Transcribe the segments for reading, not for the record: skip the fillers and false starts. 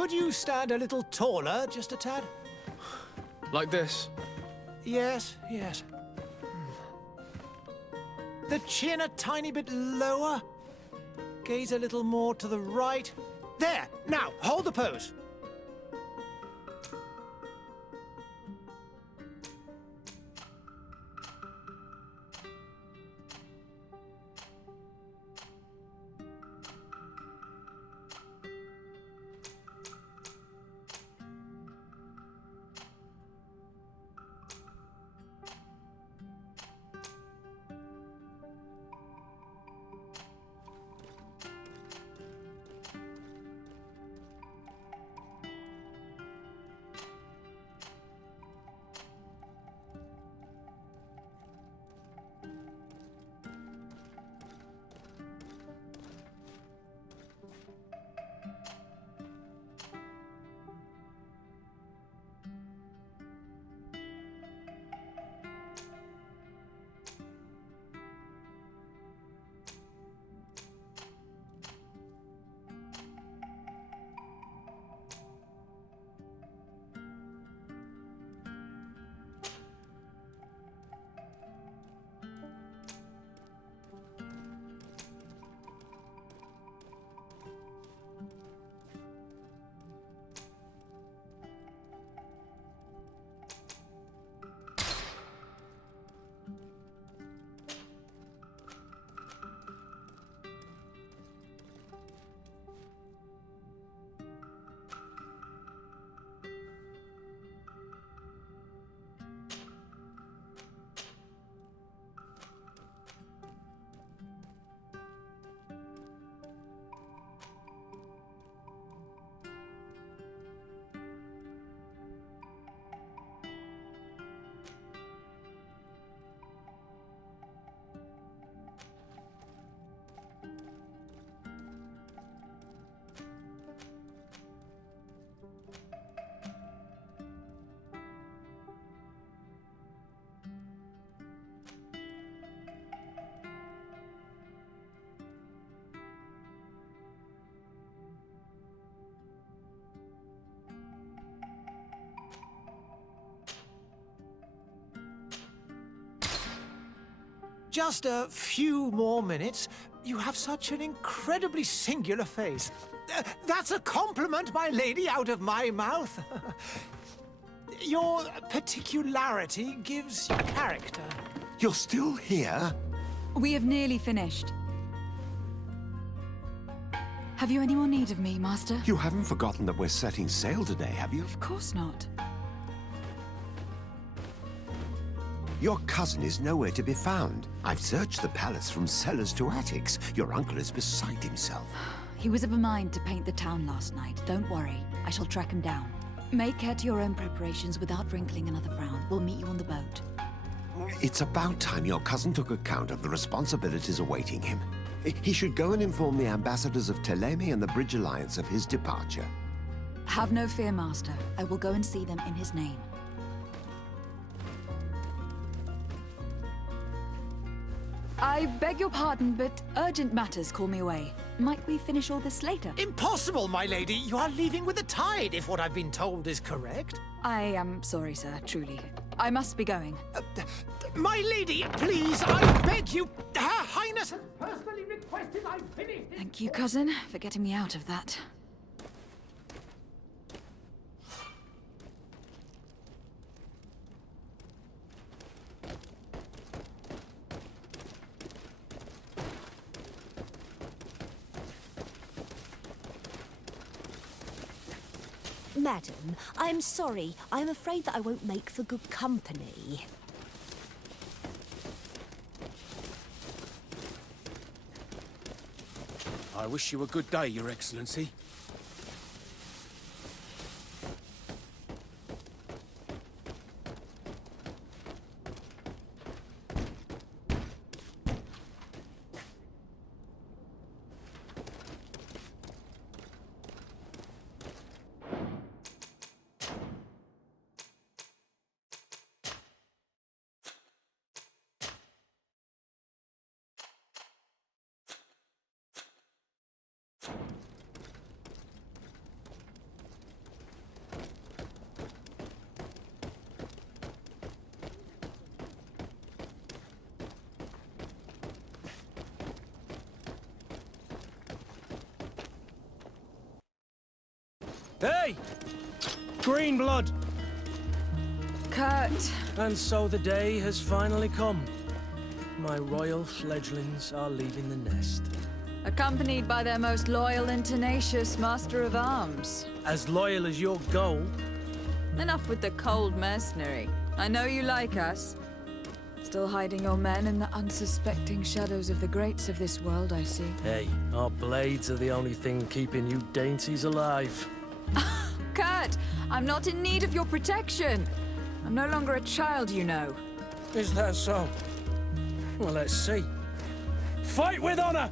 Could you stand a little taller, just a tad? Like this? Yes, yes. The chin a tiny bit lower. Gaze a little more to the right. There! Now, hold the pose. Just a few more minutes. You have such an incredibly singular face. That's a compliment, my lady, out of my mouth. Your particularity gives you character. You're still here? We have nearly finished. Have you any more need of me, Master? You haven't forgotten that we're setting sail today, have you? Of course not. Your cousin is nowhere to be found. I've searched the palace from cellars to attics. Your uncle is beside himself. He was of a mind to paint the town last night. Don't worry. I shall track him down. Make care to your own preparations without wrinkling another frown. We'll meet you on the boat. It's about time your cousin took account of the responsibilities awaiting him. He should go and inform the ambassadors of Telemi and the Bridge Alliance of his departure. Have no fear, Master. I will go and see them in his name. I beg your pardon, but urgent matters call me away. Might we finish all this later? Impossible, my lady. You are leaving with the tide, if what I've been told is correct. I am sorry, sir, truly. I must be going. My lady, please, I beg you. Her Highness has personally requested I finish this. Thank you, cousin, for getting me out of that. Madam, I'm sorry. I'm afraid that I won't make for good company. I wish you a good day, Your Excellency. Hey! Green blood! Kurt, And so the day has finally come. My royal fledglings are leaving the nest. accompanied by their most loyal and tenacious master of arms. As loyal as your gold. Enough with the cold mercenary. I know you like us. Still hiding your men in the unsuspecting shadows of the greats of this world, I see. Hey, our blades are the only thing keeping you dainties alive. Kurt, I'm not in need of your protection. I'm no longer a child, you know. Is that so? Well, let's see. Fight with honor!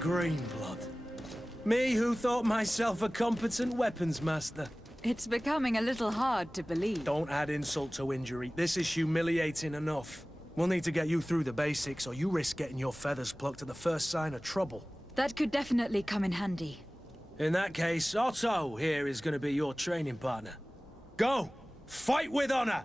Green blood. Me who thought myself a competent weapons master. It's becoming a little hard to believe. Don't add insult to injury. This is humiliating enough. We'll need to get you through the basics, or you risk getting your feathers plucked at the first sign of trouble. That could definitely come in handy. In that case, Otto here is going to be your training partner. Go! Fight with honor!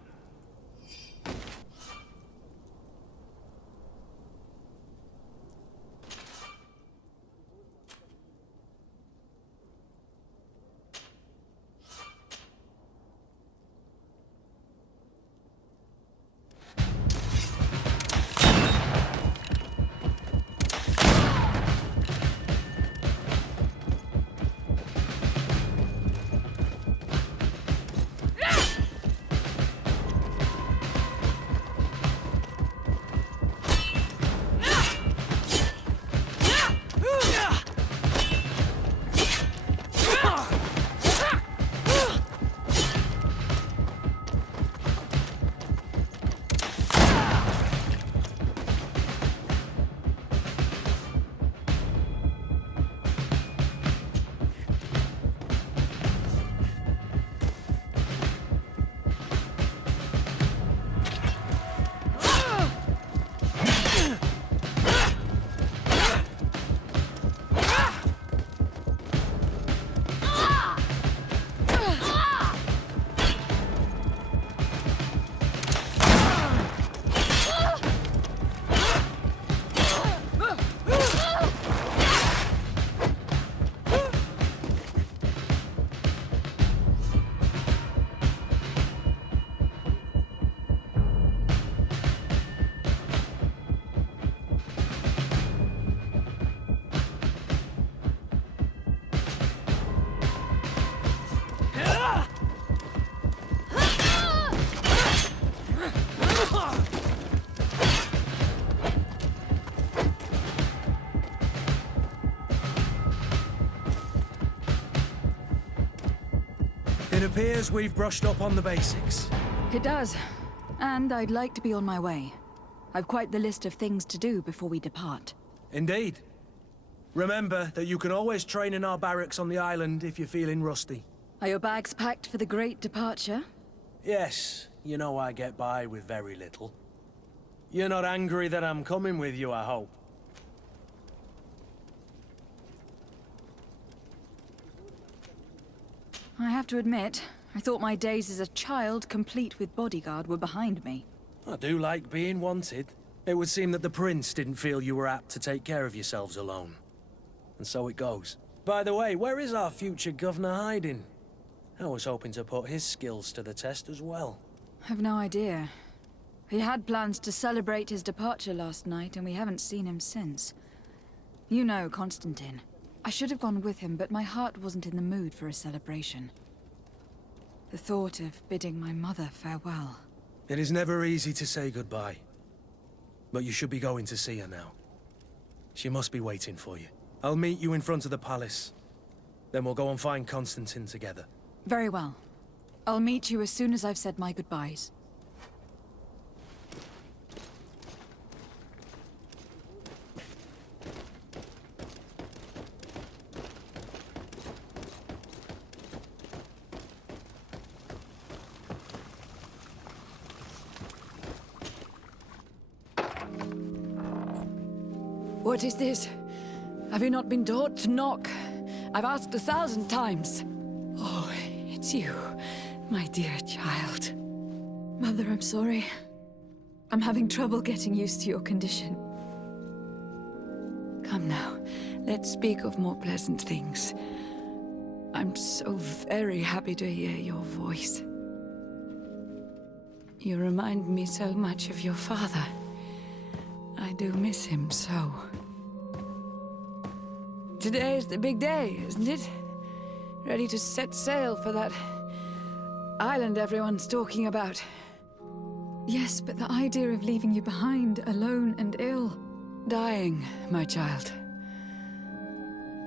It appears we've brushed up on the basics. It does. And I'd like to be on my way. I've quite the list of things to do before we depart. Indeed. Remember that you can always train in our barracks on the island if you're feeling rusty. Are your bags packed for the great departure? Yes, you know I get by with very little. You're not angry that I'm coming with you, I hope. I have to admit, I thought my days as a child, complete with bodyguard, were behind me. I do like being wanted. It would seem that the prince didn't feel you were apt to take care of yourselves alone. And so it goes. By the way, where is our future governor hiding? I was hoping to put his skills to the test as well. I've no idea. He had plans to celebrate his departure last night, and we haven't seen him since. You know Constantine. I should have gone with him, but my heart wasn't in the mood for a celebration. The thought of bidding my mother farewell. It is never easy to say goodbye. But you should be going to see her now. She must be waiting for you. I'll meet you in front of the palace. Then we'll go and find Constantine together. Very well. I'll meet you as soon as I've said my goodbyes. What is this? Have you not been taught to knock? I've asked 1,000 times. Oh, it's you, my dear child. Mother, I'm sorry. I'm having trouble getting used to your condition. Come now, let's speak of more pleasant things. I'm so very happy to hear your voice. You remind me so much of your father. I do miss him so. Today is the big day, isn't it? Ready to set sail for that island everyone's talking about. Yes, but the idea of leaving you behind, alone and ill. Dying, my child.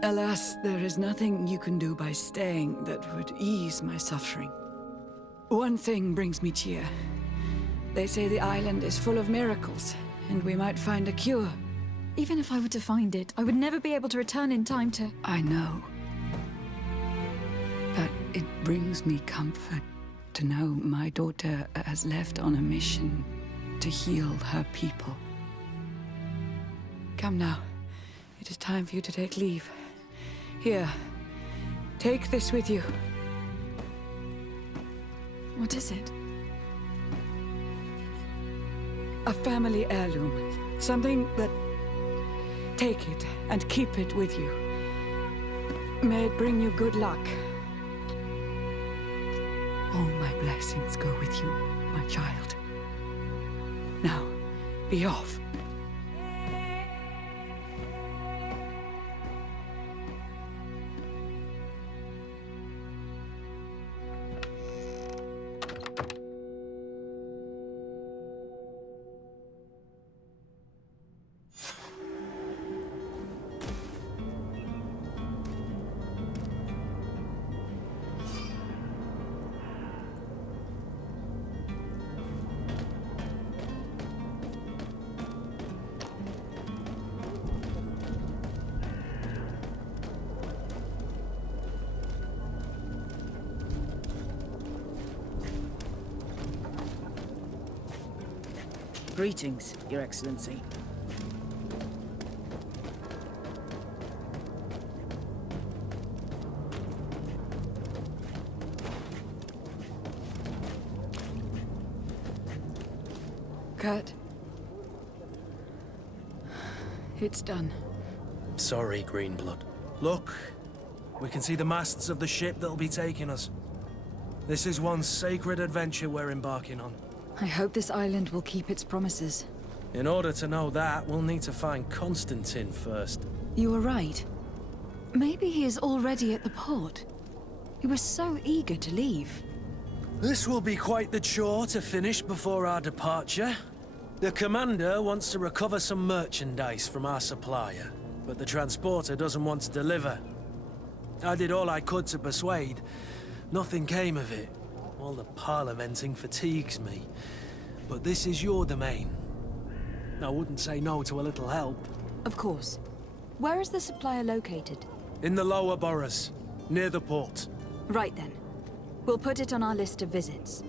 Alas, there is nothing you can do by staying that would ease my suffering. One thing brings me cheer. They say the island is full of miracles, and we might find a cure. Even if I were to find it, I would never be able to return in time to... I know. But it brings me comfort to know my daughter has left on a mission to heal her people. Come now. It is time for you to take leave. Here, take this with you. What is it? A family heirloom. Something that... Take it and keep it with you. May it bring you good luck. All my blessings go with you, my child. Now, be off. Greetings, Your Excellency. Kurt. It's done. Sorry, Greenblood. Look, we can see the masts of the ship that'll be taking us. This is one sacred adventure we're embarking on. I hope this island will keep its promises. In order to know that, we'll need to find Constantine first. You were right. Maybe he is already at the port. He was so eager to leave. This will be quite the chore to finish before our departure. The commander wants to recover some merchandise from our supplier, but the transporter doesn't want to deliver. I did all I could to persuade, Nothing came of it. All the parliamenting fatigues me. But this is your domain. I wouldn't say no to a little help. Of course. Where is the supplier located? In the lower boroughs, near the port. Right then. We'll put it on our list of visits.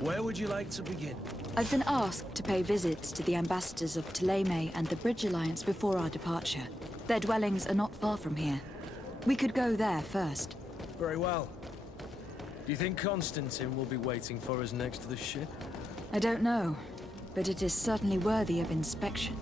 Where would you like to begin? I've been asked to pay visits to the ambassadors of Ptolemy and the Bridge Alliance before our departure. Their dwellings are not far from here. We could go there first. Very well. Do you think Constantine will be waiting for us next to the ship? I don't know, but it is certainly worthy of inspection.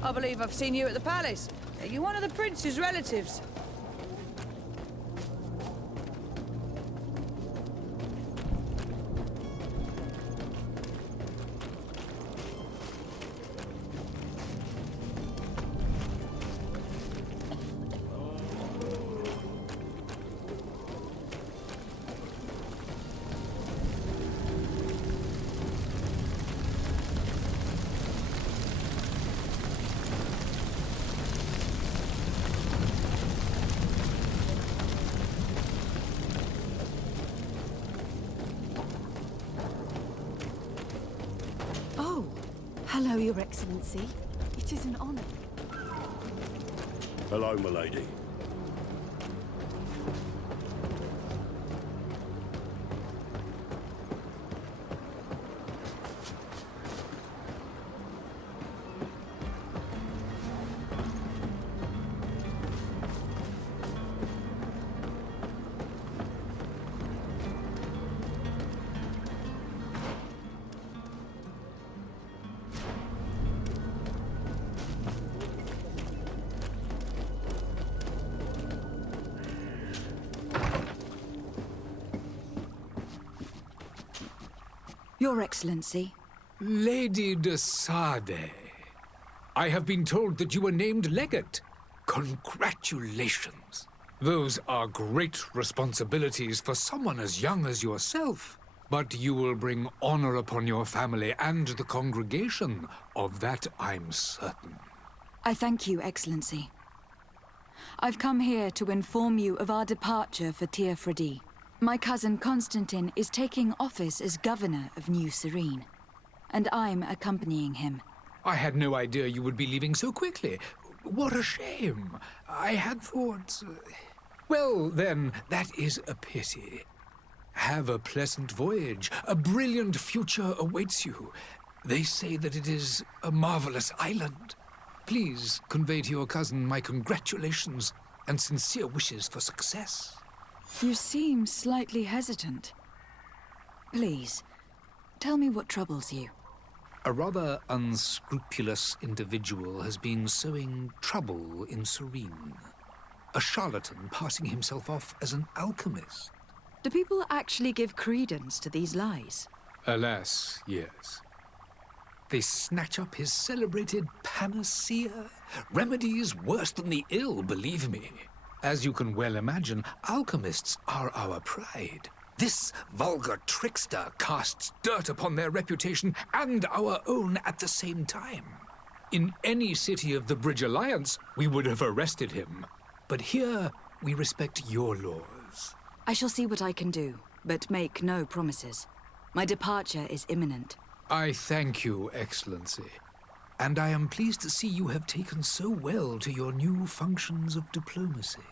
I believe I've seen you at the palace. Are you one of the prince's relatives? Hello, Your Excellency. It is an honor. Hello, milady. Your Excellency. Lady de Sade, I have been told that you were named legate. Congratulations. Those are great responsibilities for someone as young as yourself. But you will bring honor upon your family and the congregation. Of that, I'm certain. I thank you, Excellency. I've come here to inform you of our departure for Tir-Fradi. My cousin Constantine is taking office as governor of New Serene, and I'm accompanying him. I had no idea you would be leaving so quickly. What a shame. I had thought... Well, then, that is a pity. Have a pleasant voyage. A brilliant future awaits you. They say that it is a marvelous island. Please convey to your cousin my congratulations and sincere wishes for success. You seem slightly hesitant. Please, tell me what troubles you. A rather unscrupulous individual has been sowing trouble in Serene. A charlatan passing himself off as an alchemist. Do people actually give credence to these lies? Alas, yes. They snatch up his celebrated panacea. Remedies worse than the ill, believe me. As you can well imagine, alchemists are our pride. This vulgar trickster casts dirt upon their reputation and our own at the same time. In any city of the Bridge Alliance, we would have arrested him. But here, we respect your laws. I shall see what I can do, but make no promises. My departure is imminent. I thank you, Excellency. And I am pleased to see you have taken so well to your new functions of diplomacy.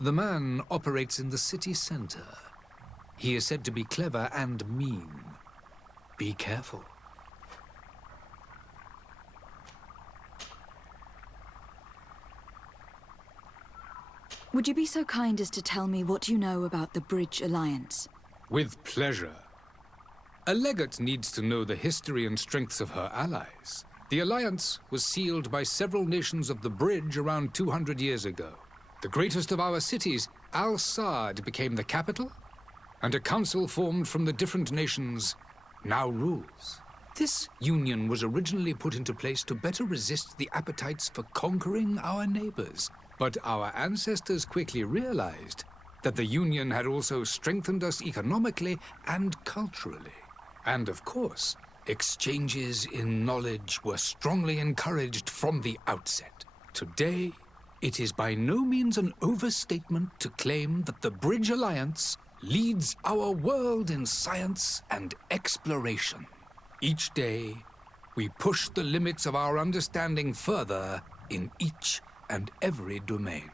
The man operates in the city center. He is said to be clever and mean. Be careful. Would you be so kind as to tell me what you know about the Bridge Alliance? With pleasure. A legate needs to know the history and strengths of her allies. The alliance was sealed by several nations of the Bridge around 200 years ago. The greatest of our cities, Al-Saad, became the capital, and a council formed from the different nations now rules. This union was originally put into place to better resist the appetites for conquering our neighbors. But our ancestors quickly realized that the union had also strengthened us economically and culturally. And of course, exchanges in knowledge were strongly encouraged from the outset. Today, it is by no means an overstatement to claim that the Bridge Alliance leads our world in science and exploration. Each day, we push the limits of our understanding further in each and every domain.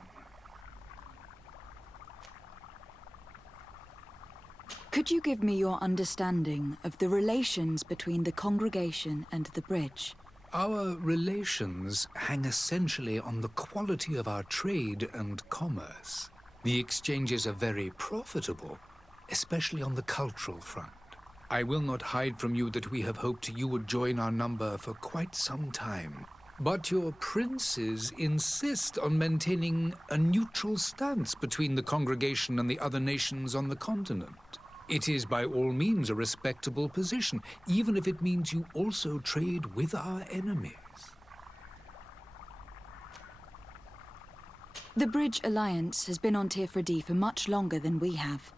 Could you give me your understanding of the relations between the congregation and the bridge? Our relations hang essentially on the quality of our trade and commerce. The exchanges are very profitable, especially on the cultural front. I will not hide from you that we have hoped you would join our number for quite some time. But your princes insist on maintaining a neutral stance between the congregation and the other nations on the continent. It is by all means a respectable position, even if it means you also trade with our enemies. The Bridge Alliance has been on Tir-Fradi for much longer than we have.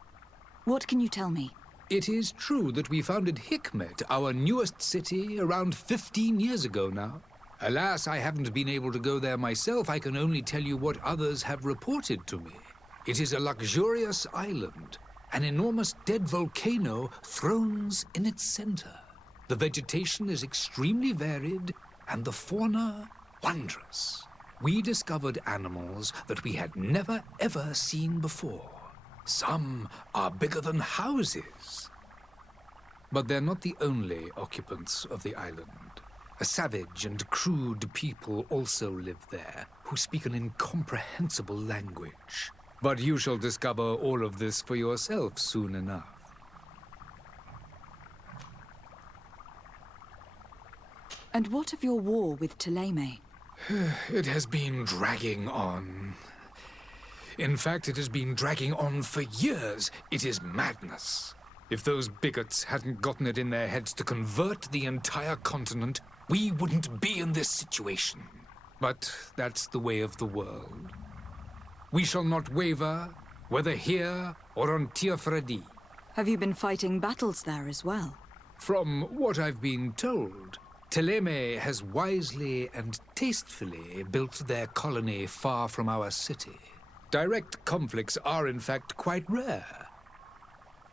What can you tell me? It is true that we founded Hikmet, our newest city, around 15 years ago now. Alas, I haven't been able to go there myself. I can only tell you what others have reported to me. It is a luxurious island. An enormous dead volcano thrones in its center. The vegetation is extremely varied, and the fauna wondrous. We discovered animals that we had never ever seen before. Some are bigger than houses. But they're not the only occupants of the island. A savage and crude people also live there, who speak an incomprehensible language. But you shall discover all of this for yourself soon enough. And what of your war with Ptolemy? It has been dragging on. In fact, it has been dragging on for years. It is madness. If those bigots hadn't gotten it in their heads to convert the entire continent, we wouldn't be in this situation. But that's the way of the world. We shall not waver, whether here or on Tir-Fradi. Have you been fighting battles there as well? From what I've been told, Ptolemy has wisely and tastefully built their colony far from our city. Direct conflicts are in fact quite rare.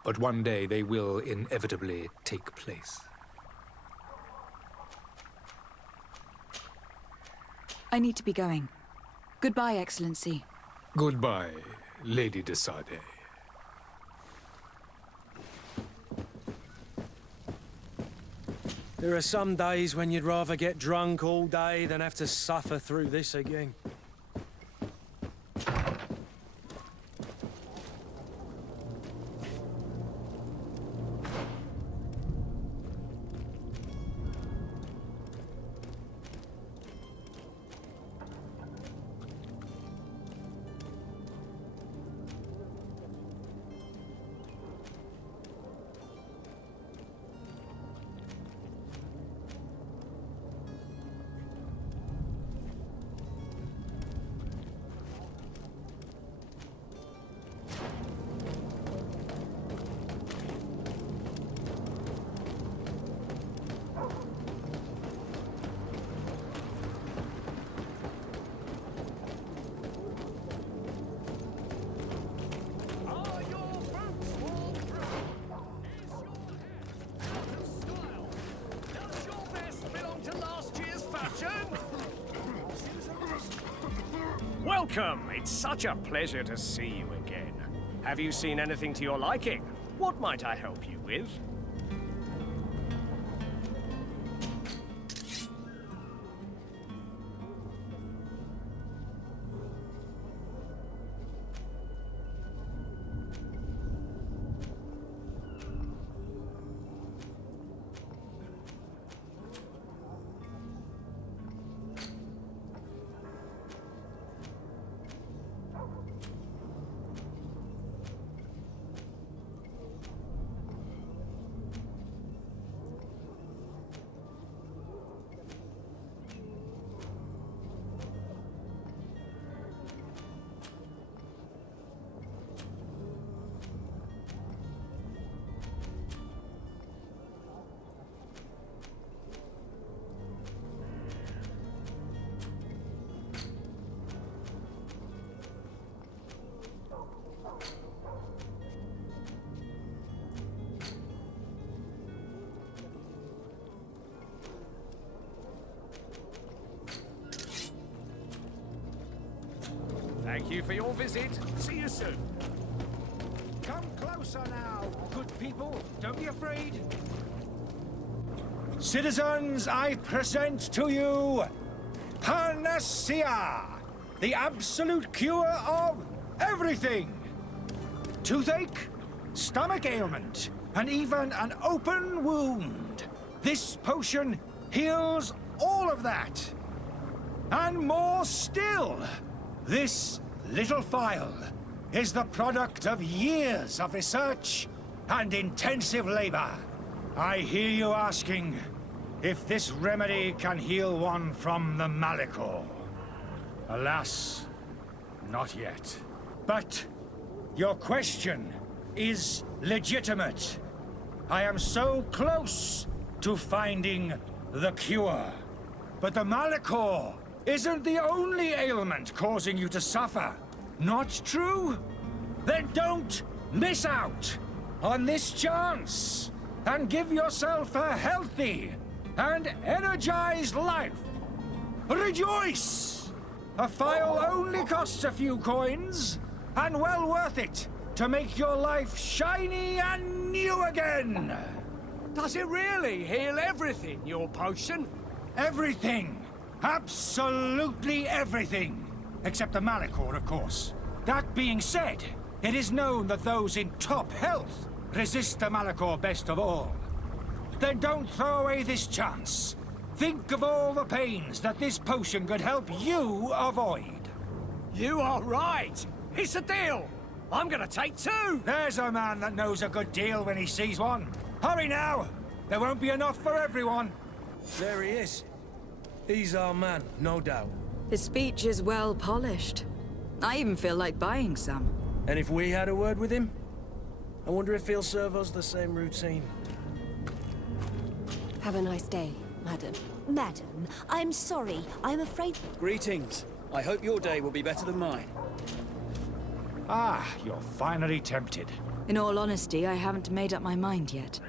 But one day they will inevitably take place. I need to be going. Goodbye, Excellency. Goodbye, Lady de Sade. There are some days when you'd rather get drunk all day than have to suffer through this again. Welcome! It's such a pleasure to see you again. Have you seen anything to your liking? What might I help you with? Thank you for your visit. See you soon. Come closer now, good people. Don't be afraid. Citizens, I present to you Panacea, the absolute cure of everything. Toothache, stomach ailment, and even an open wound. This potion heals all of that. And more still. This little phial is the product of years of research and intensive labor. I hear you asking if this remedy can heal one from the malihora. Alas, not yet. But your question is legitimate. I am so close to finding the cure. But the malihora isn't the only ailment causing you to suffer. Not true? Then don't miss out on this chance and give yourself a healthy and energized life. Rejoice! A phial only costs a few coins, and well worth it to make your life shiny and new again. Does it really heal everything, your potion? Everything. Absolutely everything. Except the malihora, of course. That being said, it is known that those in top health resist the malihora best of all. Then don't throw away this chance. Think of all the pains that this potion could help you avoid. You are right. It's a deal. I'm gonna take two. There's a man that knows a good deal when he sees one. Hurry now. There won't be enough for everyone. There he is. He's our man, no doubt. His speech is well polished. I even feel like buying some. And if we had a word with him? I wonder if he'll serve us the same routine. Have a nice day, madam. Madam, I'm sorry. I'm afraid... Greetings. I hope your day will be better than mine. Ah, you're finally tempted. In all honesty, I haven't made up my mind yet.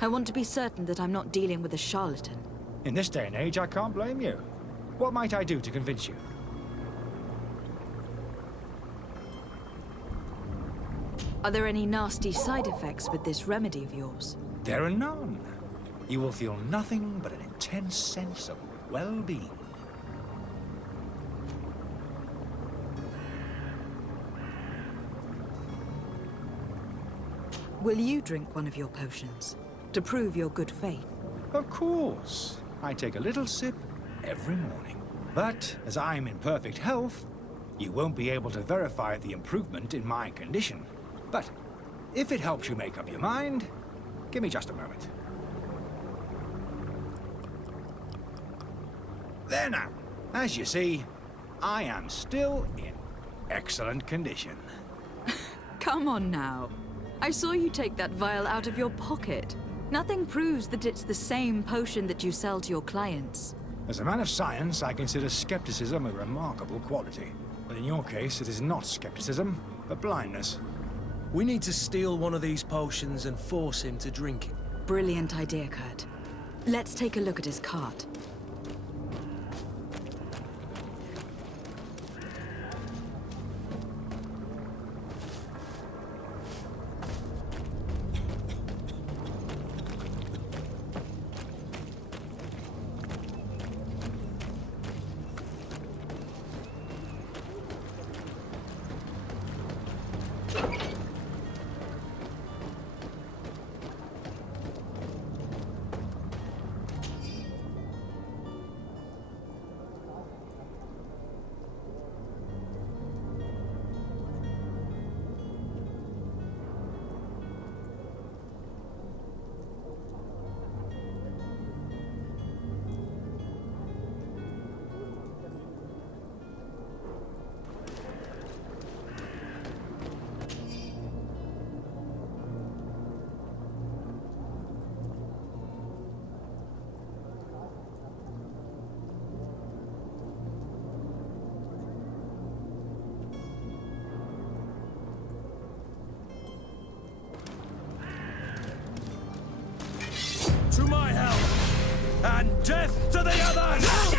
I want to be certain that I'm not dealing with a charlatan. In this day and age, I can't blame you. What might I do to convince you? Are there any nasty side effects with this remedy of yours? There are none. You will feel nothing but an intense sense of well-being. Will you drink one of your potions to prove your good faith? Of course. I take a little sip every morning. But as I'm in perfect health, you won't be able to verify the improvement in my condition. But if it helps you make up your mind, give me just a moment. There now. As you see, I am still in excellent condition. Come on now. I saw you take that vial out of your pocket. Nothing proves that it's the same potion that you sell to your clients. As a man of science, I consider skepticism a remarkable quality. But in your case, it is not skepticism, but blindness. We need to steal one of these potions and force him to drink it. Brilliant idea, Kurt. Let's take a look at his cart. To my help! And death to the others!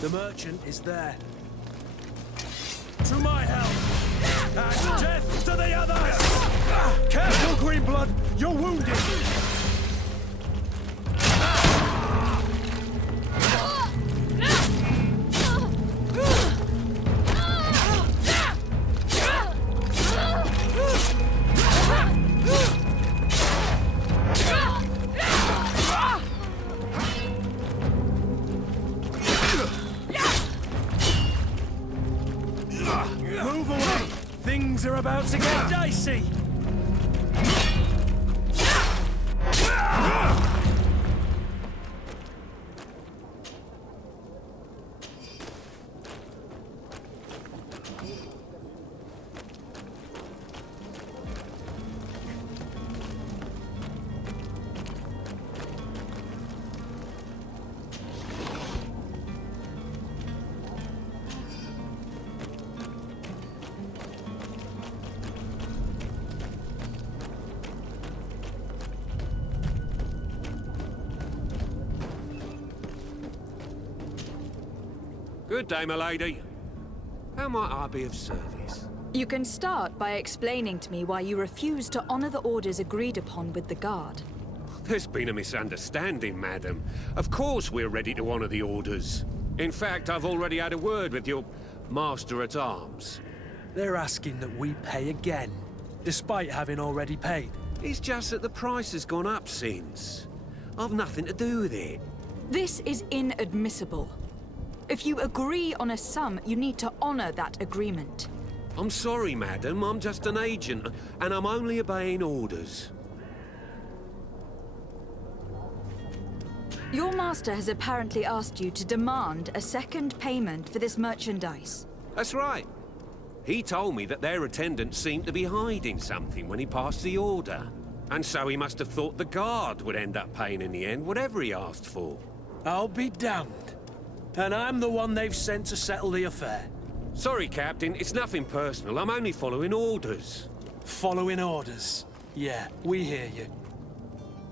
The merchant is there. To my help! And death to the others! Careful, Greenblood! You're wounded! Move away! Things are about to get dicey! Good day, my lady. How might I be of service? You can start by explaining to me why you refuse to honor the orders agreed upon with the guard. There's been a misunderstanding, madam. Of course we're ready to honor the orders. In fact, I've already had a word with your master-at-arms. They're asking that we pay again, despite having already paid. It's just that the price has gone up since. I've nothing to do with it. This is inadmissible. If you agree on a sum, you need to honor that agreement. I'm sorry, madam. I'm just an agent, and I'm only obeying orders. Your master has apparently asked you to demand a second payment for this merchandise. That's right. He told me that their attendant seemed to be hiding something when he passed the order. And so he must have thought the guard would end up paying in the end, whatever he asked for. I'll be damned. And I'm the one they've sent to settle the affair. Sorry, Captain. It's nothing personal. I'm only following orders. Following orders? Yeah, we hear you.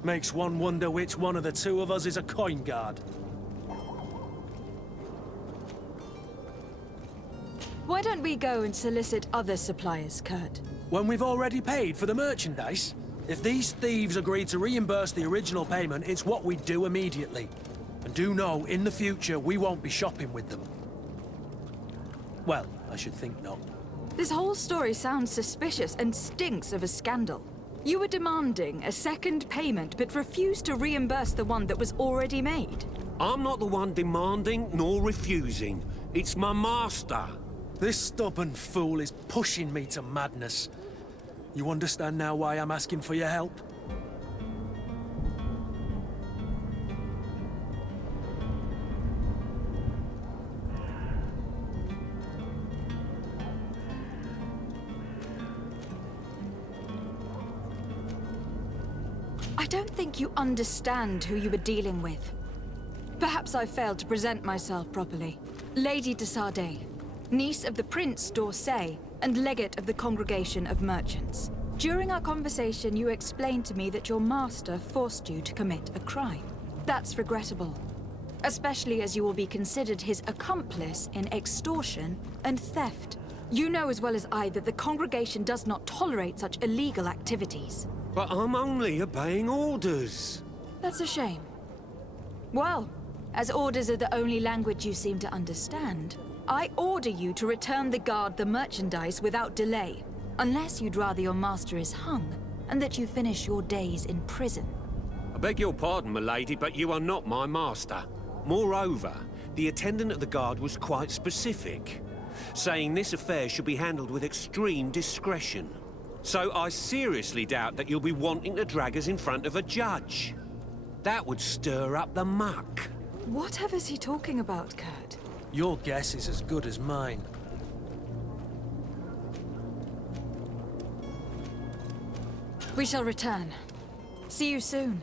Makes one wonder which one of the two of us is a coin guard. Why don't we go and solicit other suppliers, Kurt? When we've already paid for the merchandise? If these thieves agree to reimburse the original payment, it's what we do immediately. And do know, in the future, we won't be shopping with them. Well, I should think not. This whole story sounds suspicious and stinks of a scandal. You were demanding a second payment, but refused to reimburse the one that was already made. I'm not the one demanding nor refusing. It's my master. This stubborn fool is pushing me to madness. You understand now why I'm asking for your help? I don't think you understand who you were dealing with. Perhaps I failed to present myself properly. Lady de Sardet, niece of the Prince d'Orsay, and legate of the Congregation of Merchants. During our conversation, you explained to me that your master forced you to commit a crime. That's regrettable, especially as you will be considered his accomplice in extortion and theft. You know as well as I that the Congregation does not tolerate such illegal activities. But I'm only obeying orders. That's a shame. Well, as orders are the only language you seem to understand, I order you to return the guard the merchandise without delay, unless you'd rather your master is hung, and that you finish your days in prison. I beg your pardon, milady, but you are not my master. Moreover, the attendant of the guard was quite specific, saying this affair should be handled with extreme discretion. So I seriously doubt that you'll be wanting to drag us in front of a judge. That would stir up the muck. Whatever is he talking about, Kurt? Your guess is as good as mine. We shall return. See you soon.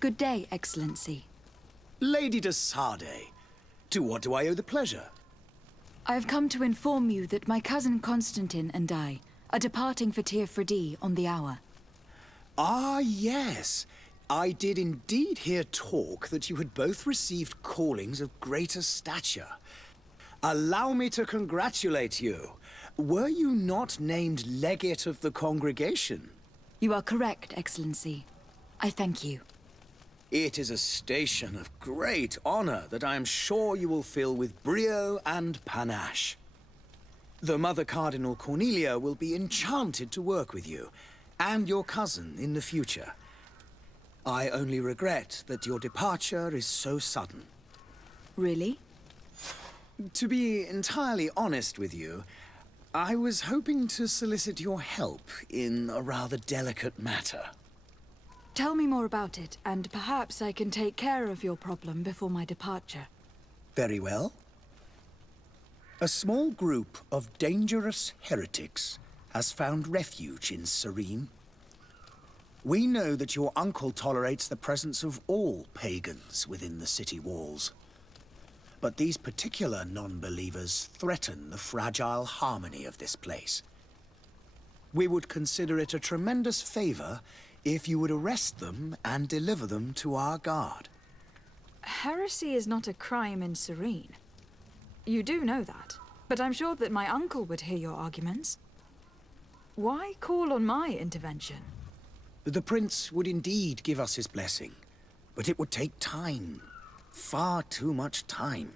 Good day, Excellency. Lady de Sardet, to what do I owe the pleasure? I have come to inform you that my cousin Constantin and I are departing for Tir-Fradi on the hour. Ah, yes. I did indeed hear talk that you had both received callings of greater stature. Allow me to congratulate you. Were you not named legate of the congregation? You are correct, Excellency. I thank you. It is a station of great honor that I am sure you will fill with brio and panache. The Mother Cardinal Cornelia will be enchanted to work with you, and your cousin in the future. I only regret that your departure is so sudden. Really? To be entirely honest with you, I was hoping to solicit your help in a rather delicate matter. Tell me more about it, and perhaps I can take care of your problem before my departure. Very well. A small group of dangerous heretics has found refuge in Serene. We know that your uncle tolerates the presence of all pagans within the city walls. But these particular non-believers threaten the fragile harmony of this place. We would consider it a tremendous favor if you would arrest them and deliver them to our guard. Heresy is not a crime in Serene. You do know that, but I'm sure that my uncle would hear your arguments. Why call on my intervention? The prince would indeed give us his blessing, but it would take time. Far too much time.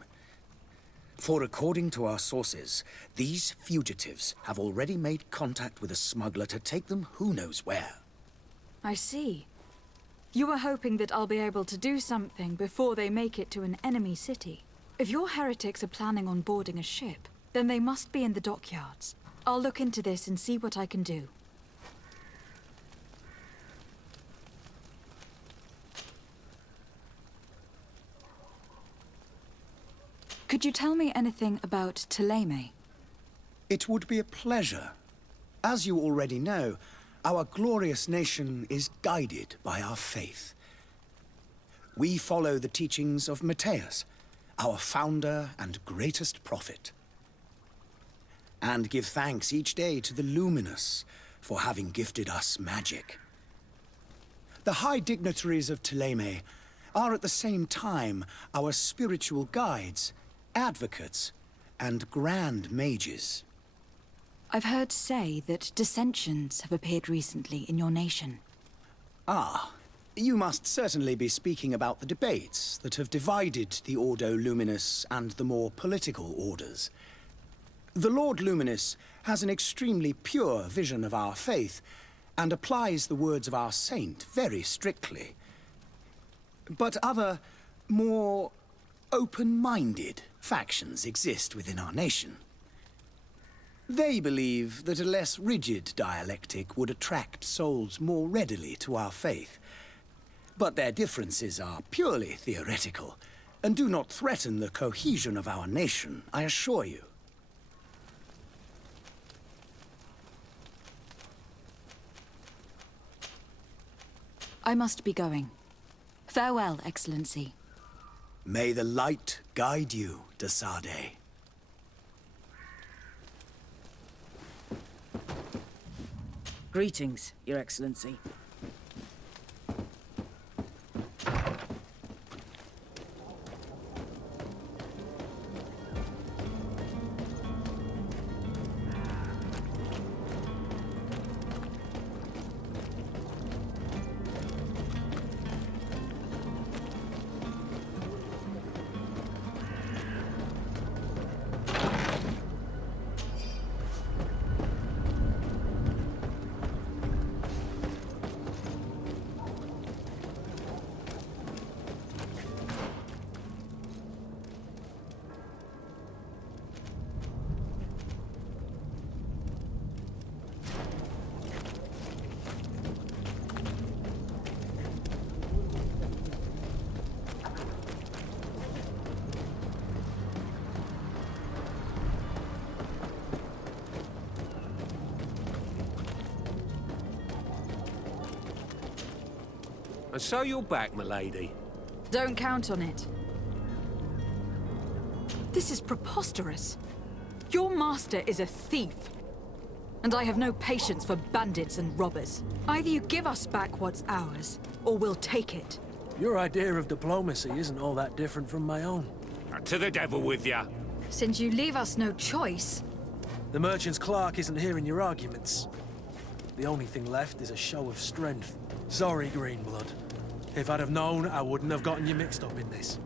For according to our sources, these fugitives have already made contact with a smuggler to take them who knows where. I see. You were hoping that I'll be able to do something before they make it to an enemy city. If your heretics are planning on boarding a ship, then they must be in the dockyards. I'll look into this and see what I can do. Could you tell me anything about Ptolemy? It would be a pleasure. As you already know, our glorious nation is guided by our faith. We follow the teachings of Matthias, our founder and greatest prophet, and give thanks each day to the Luminous for having gifted us magic. The high dignitaries of Ptolemy are at the same time our spiritual guides, advocates, and grand mages. I've heard say that dissensions have appeared recently in your nation. Ah, you must certainly be speaking about the debates that have divided the Ordo Luminous and the more political orders. The Lord Luminous has an extremely pure vision of our faith and applies the words of our saint very strictly. But other, more open-minded factions exist within our nation. They believe that a less rigid dialectic would attract souls more readily to our faith. But their differences are purely theoretical and do not threaten the cohesion of our nation, I assure you. I must be going. Farewell, Excellency. May the light guide you, de Sade. Greetings, Your Excellency. And so you're back, milady. Don't count on it. This is preposterous. Your master is a thief. And I have no patience for bandits and robbers. Either you give us back what's ours, or we'll take it. Your idea of diplomacy isn't all that different from my own. To the devil with ya. Since you leave us no choice... The merchant's clerk isn't hearing your arguments. The only thing left is a show of strength. Sorry, Greenblood. If I'd have known, I wouldn't have gotten you mixed up in this.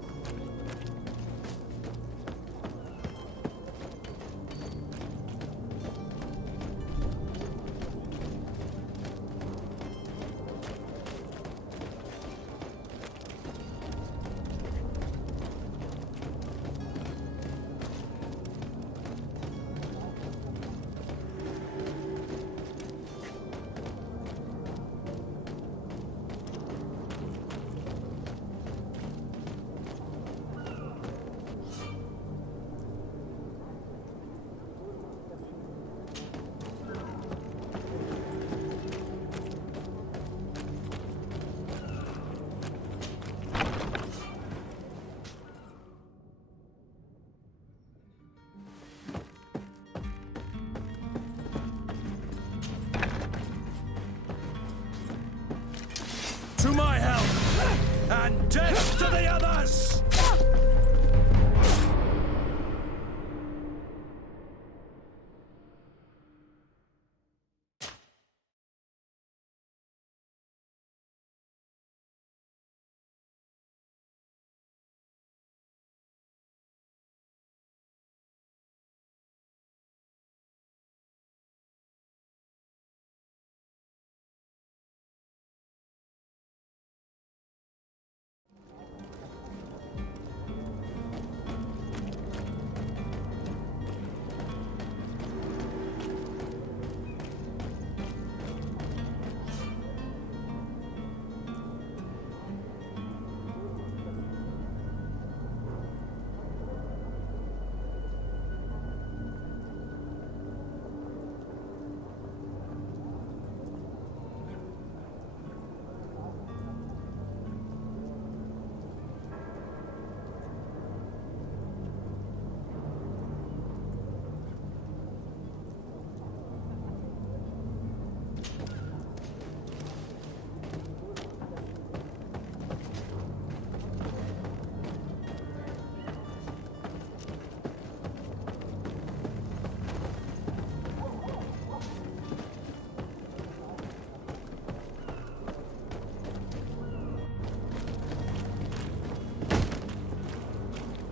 And death to the others!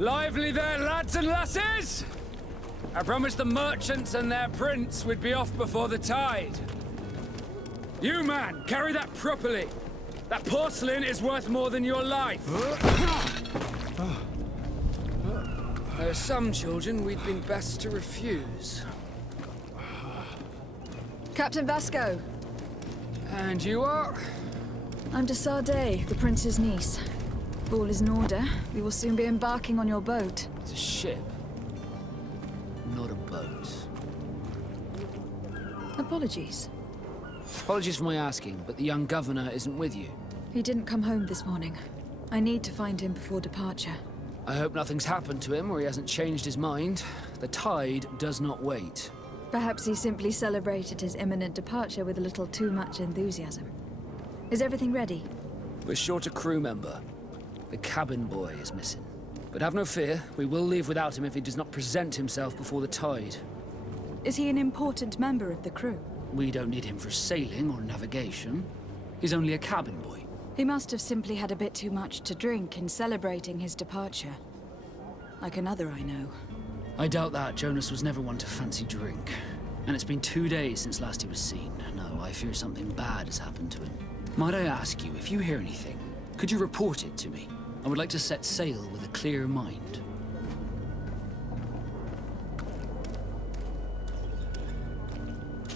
Lively there, lads and lasses! I promised the merchants and their prince we'd be off before the tide. You, man, carry that properly. That porcelain is worth more than your life. There are some children we'd been best to refuse. Captain Vasco. And you are? I'm de Sade, the prince's niece. If all is in order, we will soon be embarking on your boat. It's a ship, not a boat. Apologies. Apologies for my asking, but the young governor isn't with you. He didn't come home this morning. I need to find him before departure. I hope nothing's happened to him or he hasn't changed his mind. The tide does not wait. Perhaps he simply celebrated his imminent departure with a little too much enthusiasm. Is everything ready? We're short a crew member. The cabin boy is missing. But have no fear, we will leave without him if he does not present himself before the tide. Is he an important member of the crew? We don't need him for sailing or navigation. He's only a cabin boy. He must have simply had a bit too much to drink in celebrating his departure. Like another I know. I doubt that. Jonas was never one to fancy drink. And it's been 2 days since last he was seen. No, I fear something bad has happened to him. Might I ask you, if you hear anything, could you report it to me? I would like to set sail with a clear mind.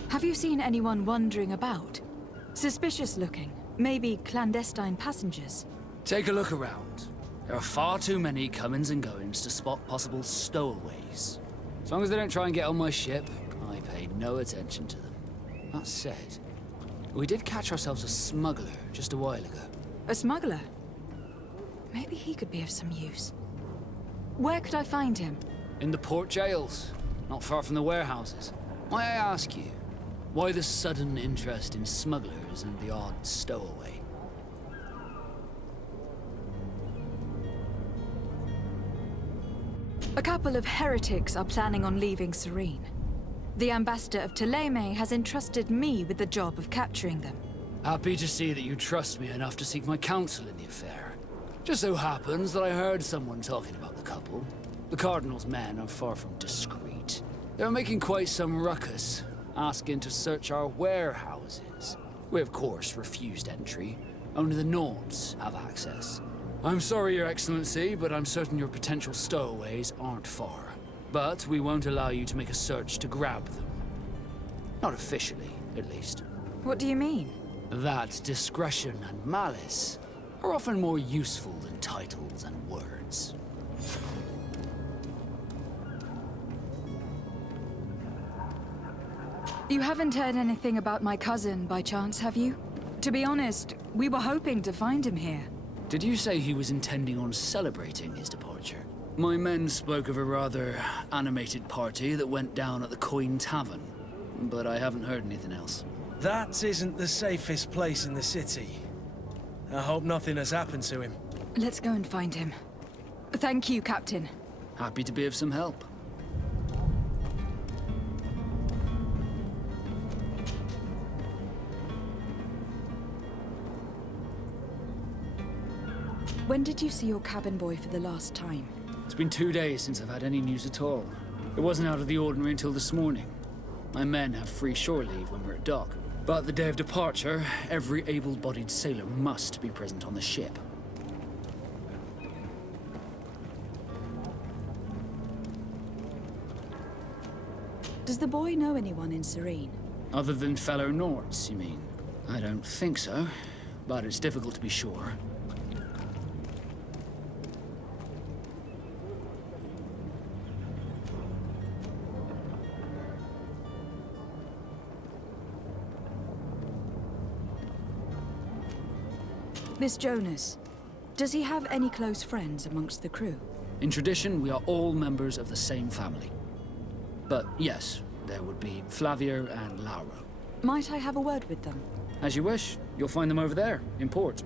Have you seen anyone wandering about? Suspicious looking. Maybe clandestine passengers. Take a look around. There are far too many comings and goings to spot possible stowaways. As long as they don't try and get on my ship, I pay no attention to them. That said, we did catch ourselves a smuggler just a while ago. A smuggler? Maybe he could be of some use. Where could I find him? In the port jails, not far from the warehouses. May I ask you, why the sudden interest in smugglers and the odd stowaway? A couple of heretics are planning on leaving Serene. The ambassador of Ptolemy has entrusted me with the job of capturing them. Happy to see that you trust me enough to seek my counsel in the affair. Just so happens that I heard someone talking about the couple. The Cardinal's men are far from discreet. They're making quite some ruckus, asking to search our warehouses. We, of course, refused entry. Only the Nords have access. I'm sorry, Your Excellency, but I'm certain your potential stowaways aren't far. But we won't allow you to make a search to grab them. Not officially, at least. What do you mean? That discretion and malice are often more useful than titles and words. You haven't heard anything about my cousin by chance, have you? To be honest, we were hoping to find him here. Did you say he was intending on celebrating his departure? My men spoke of a rather animated party that went down at the Coin Tavern, but I haven't heard anything else. That isn't the safest place in the city. I hope nothing has happened to him. Let's go and find him. Thank you, Captain. Happy to be of some help. When did you see your cabin boy for the last time? It's been 2 days since I've had any news at all. It wasn't out of the ordinary until this morning. My men have free shore leave when we're at dock. But the day of departure, every able-bodied sailor must be present on the ship. Does the boy know anyone in Serene? Other than fellow Nords, you mean? I don't think so, but it's difficult to be sure. This Jonas, does he have any close friends amongst the crew? In tradition, we are all members of the same family. But yes, there would be Flavia and Laura. Might I have a word with them? As you wish. You'll find them over there, in port.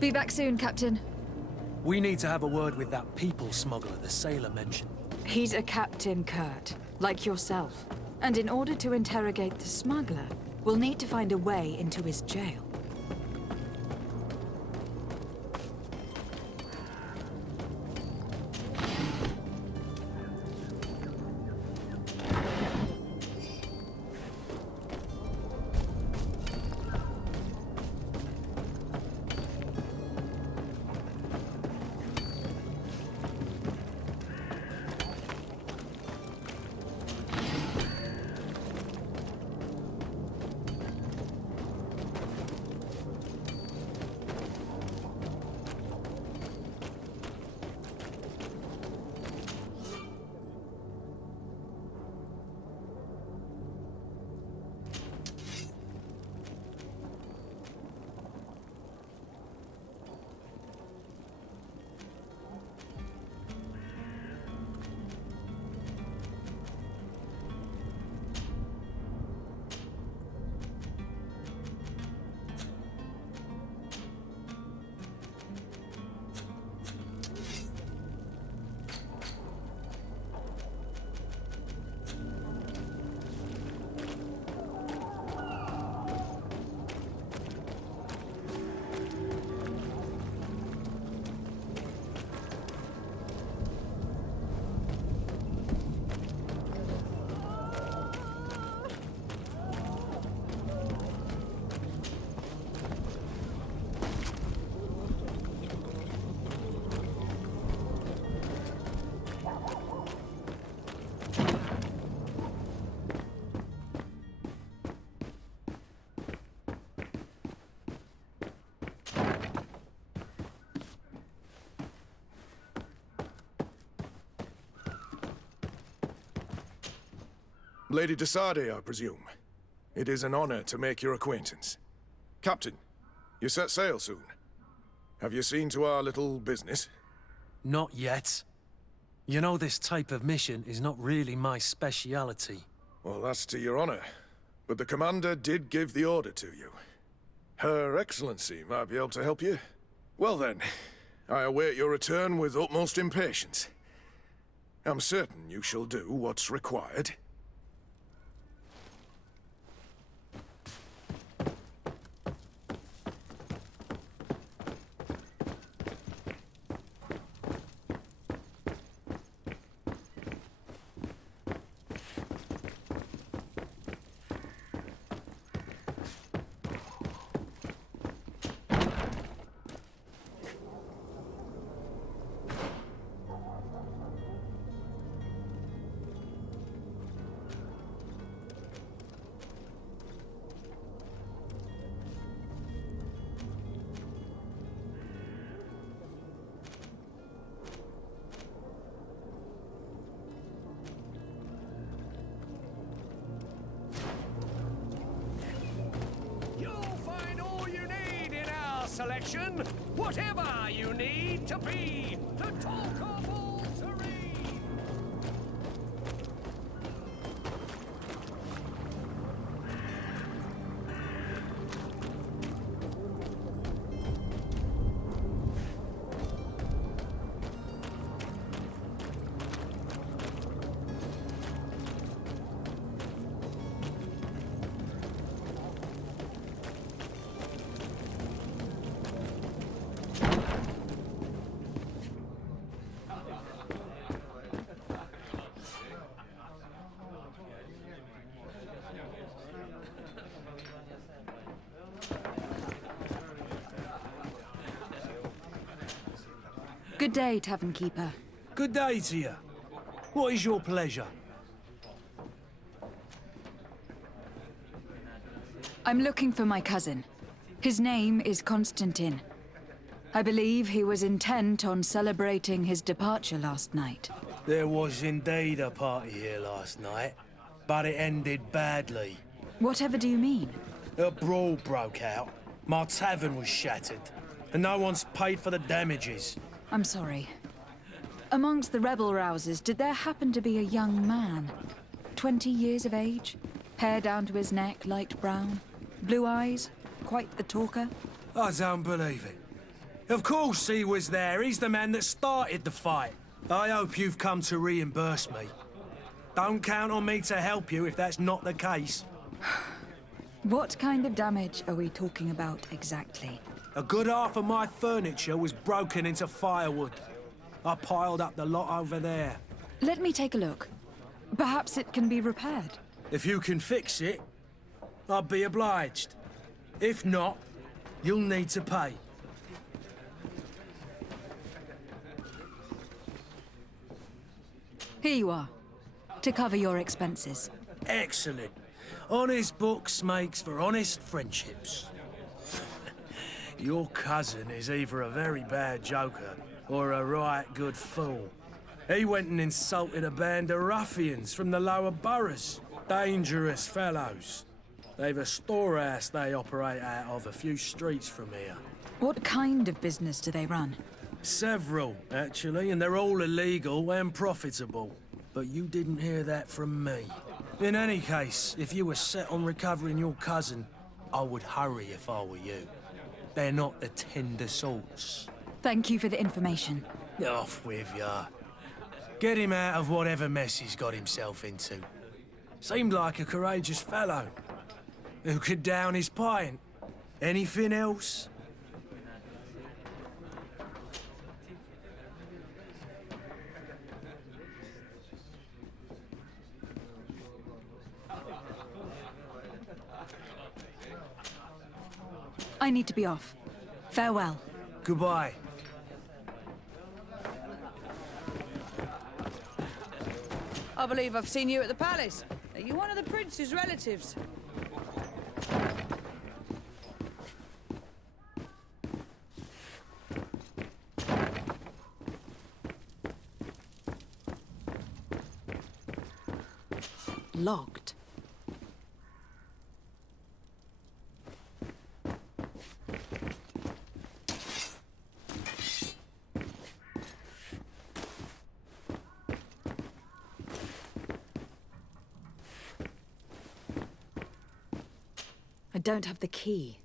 Be back soon, Captain. We need to have a word with that people smuggler the sailor mentioned. He's a Captain Kurt, like yourself. And in order to interrogate the smuggler, we'll need to find a way into his jail. Lady de Sardet, I presume. It is an honor to make your acquaintance. Captain, you set sail soon. Have you seen to our little business? Not yet. You know, this type of mission is not really my speciality. Well, that's to your honor. But the commander did give the order to you. Her Excellency might be able to help you. Well then, I await your return with utmost impatience. I'm certain you shall do what's required. Selection, whatever you need to be the talk of all Serene. Good day, Tavern Keeper. Good day to you. What is your pleasure? I'm looking for my cousin. His name is Constantine. I believe he was intent on celebrating his departure last night. There was indeed a party here last night, but it ended badly. Whatever do you mean? A brawl broke out. My tavern was shattered, and no one's paid for the damages. I'm sorry. Amongst the rebel rousers, did there happen to be a young man? 20 years of age? Hair down to his neck, light brown? Blue eyes? Quite the talker? I don't believe it. Of course he was there. He's the man that started the fight. I hope you've come to reimburse me. Don't count on me to help you if that's not the case. What kind of damage are we talking about exactly? A good half of my furniture was broken into firewood. I piled up the lot over there. Let me take a look. Perhaps it can be repaired. If you can fix it, I'd be obliged. If not, you'll need to pay. Here you are, to cover your expenses. Excellent. Honest books makes for honest friendships. Your cousin is either a very bad joker or a right good fool. He went and insulted a band of ruffians from the lower boroughs. Dangerous fellows. They've a storehouse they operate out of a few streets from here. What kind of business do they run? Several, actually, and they're all illegal and profitable. But you didn't hear that from me. In any case, if you were set on recovering your cousin, I would hurry if I were you. They're not the tender sorts. Thank you for the information. Off with ya. Get him out of whatever mess he's got himself into. Seemed like a courageous fellow. Who could down his pint. Anything else? I need to be off. Farewell. Goodbye. I believe I've seen you at the palace. Are you one of the prince's relatives? Locked. I don't have the key.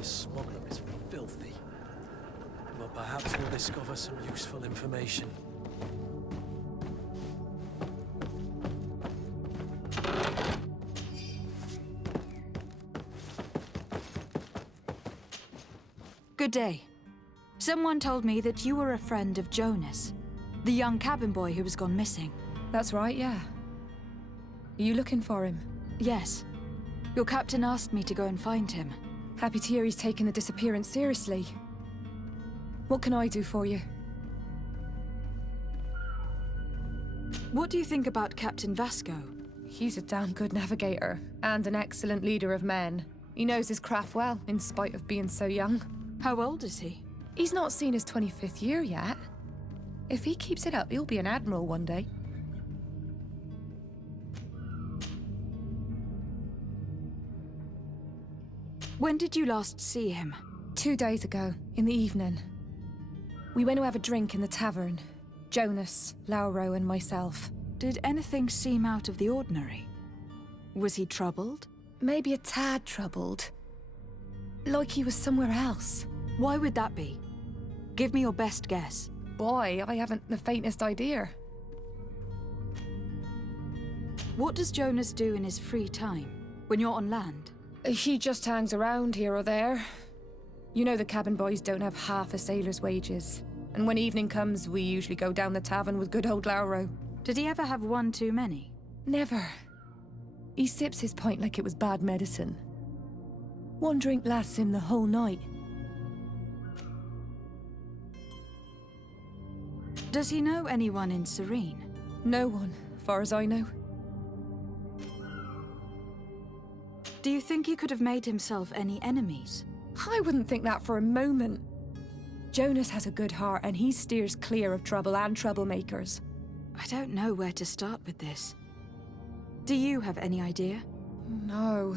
This smuggler is filthy. But perhaps we'll discover some useful information. Good day. Someone told me that you were a friend of Jonas, the young cabin boy who was gone missing. That's right, yeah. Are you looking for him? Yes. Your captain asked me to go and find him. Happy to hear he's taken the disappearance seriously. What can I do for you? What do you think about Captain Vasco? He's a damn good navigator, and an excellent leader of men. He knows his craft well, in spite of being so young. How old is he? He's not seen his 25th year yet. If he keeps it up, he'll be an admiral one day. When did you last see him? 2 days ago, in the evening. We went to have a drink in the tavern. Jonas, Lauro, and myself. Did anything seem out of the ordinary? Was he troubled? Maybe a tad troubled. Like he was somewhere else. Why would that be? Give me your best guess. Boy, I haven't the faintest idea. What does Jonas do in his free time, when you're on land? He just hangs around here or there. You know the cabin boys don't have half a sailor's wages. And when evening comes, we usually go down the tavern with good old Lauro. Did he ever have one too many? Never. He sips his pint like it was bad medicine. One drink lasts him the whole night. Does he know anyone in Serene? No one, far as I know. Do you think he could have made himself any enemies? I wouldn't think that for a moment. Jonas has a good heart and he steers clear of trouble and troublemakers. I don't know where to start with this. Do you have any idea? No.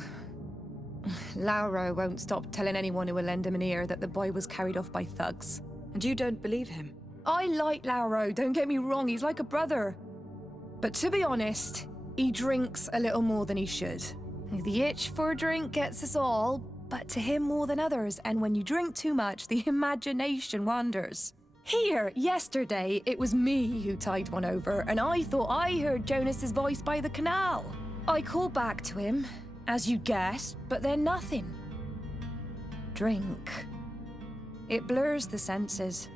Lauro won't stop telling anyone who will lend him an ear that the boy was carried off by thugs. And you don't believe him? I like Lauro, don't get me wrong, he's like a brother. But to be honest, he drinks a little more than he should. The itch for a drink gets us all, but to him more than others, and when you drink too much, the imagination wanders. Here, yesterday, it was me who tied one over, and I thought I heard Jonas's voice by the canal. I called back to him, as you guessed, but then nothing. Drink. It blurs the senses.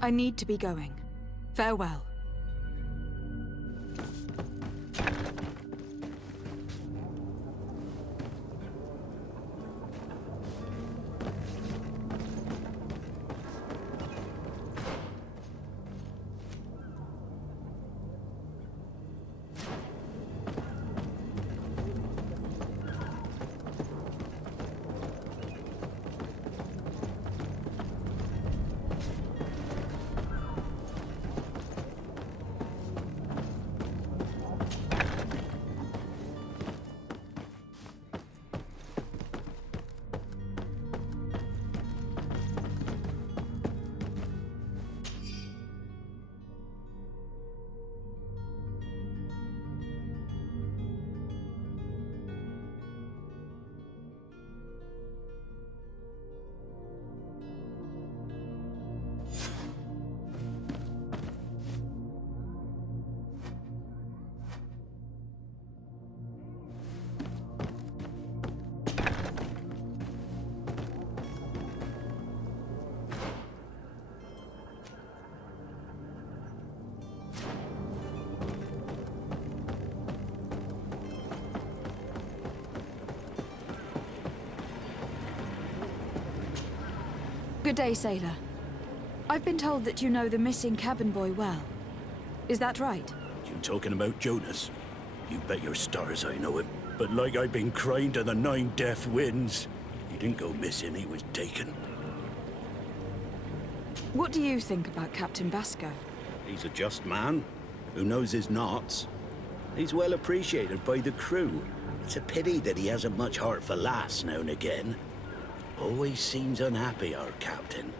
I need to be going. Farewell. Good day, sailor. I've been told that you know the missing cabin boy well. Is that right? You talking about Jonas? You bet your stars I know him. But like I've been crying to the 9 deaf winds, he didn't go missing, he was taken. What do you think about Captain Vasco? He's a just man, who knows his knots. He's well appreciated by the crew. It's a pity that he hasn't much heart for lass now and again. Always seems unhappy, our captain.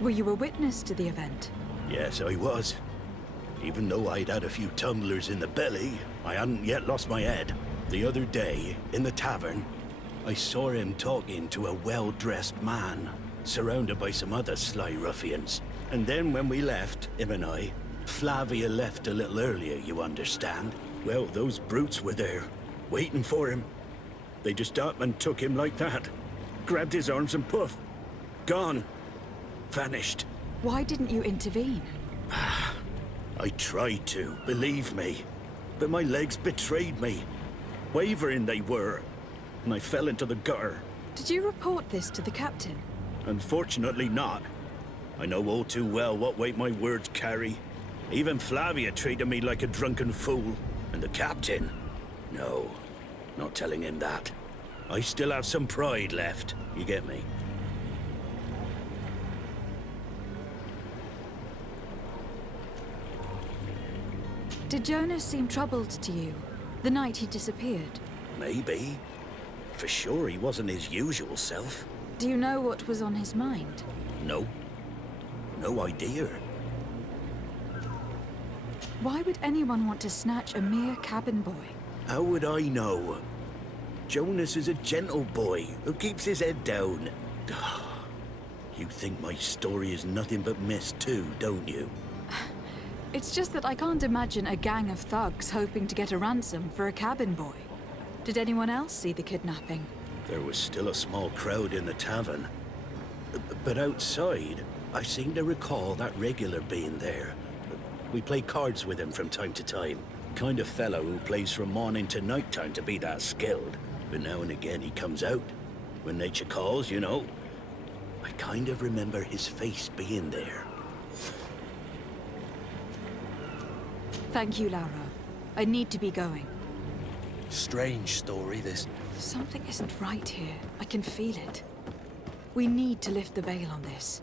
Were you a witness to the event? Yes, I was. Even though I'd had a few tumblers in the belly, I hadn't yet lost my head. The other day, in the tavern, I saw him talking to a well-dressed man, surrounded by some other sly ruffians. And then when we left, him and I, Flavia left a little earlier, you understand? Well, those brutes were there, waiting for him. They just up and took him like that. Grabbed his arms and poof. Gone. Vanished. Why didn't you intervene? I tried to, believe me. But my legs betrayed me. Wavering they were. And I fell into the gutter. Did you report this to the captain? Unfortunately not. I know all too well what weight my words carry. Even Flavia treated me like a drunken fool. And the captain? No, not telling him that. I still have some pride left, you get me? Did Jonas seem troubled to you, the night he disappeared? Maybe. For sure he wasn't his usual self. Do you know what was on his mind? No. No idea. Why would anyone want to snatch a mere cabin boy? How would I know? Jonas is a gentle boy who keeps his head down. You think my story is nothing but mist too, don't you? It's just that I can't imagine a gang of thugs hoping to get a ransom for a cabin boy. Did anyone else see the kidnapping? There was still a small crowd in the tavern. But outside, I seem to recall that regular being there. We play cards with him from time to time. Kind of fellow who plays from morning to night time to be that skilled. But now and again he comes out. When nature calls, you know. I kind of remember his face being there. Thank you, Laura. I need to be going. Strange story, this. Something isn't right here. I can feel it. We need to lift the veil on this.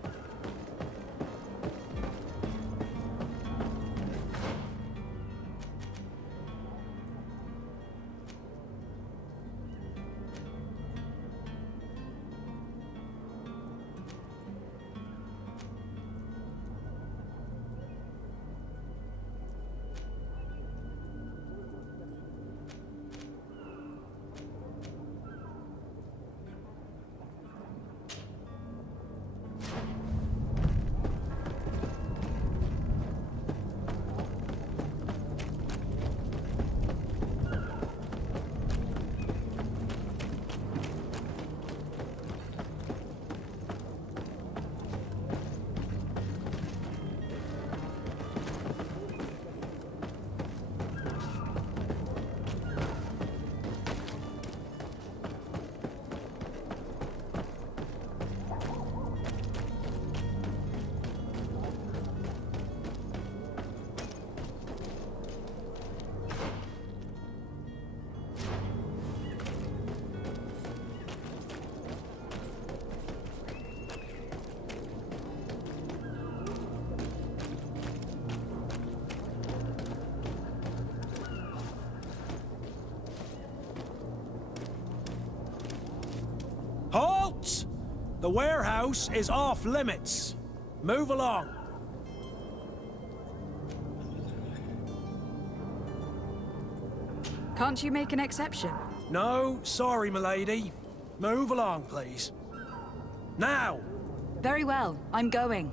Halt! The warehouse is off limits. Move along. Can't you make an exception? No, sorry, milady. Move along, please. Now! Very well, I'm going.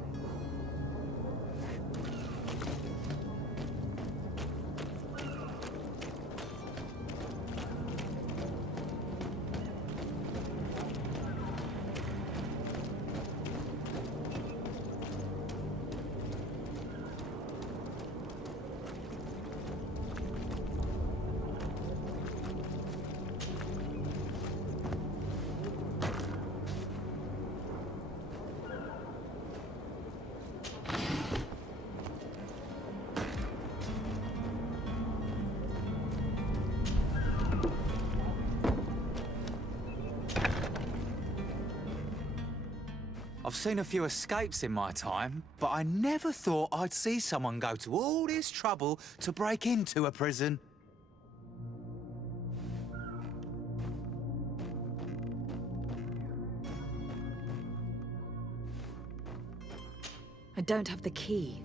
I've seen a few escapes in my time, but I never thought I'd see someone go to all this trouble to break into a prison. I don't have the key.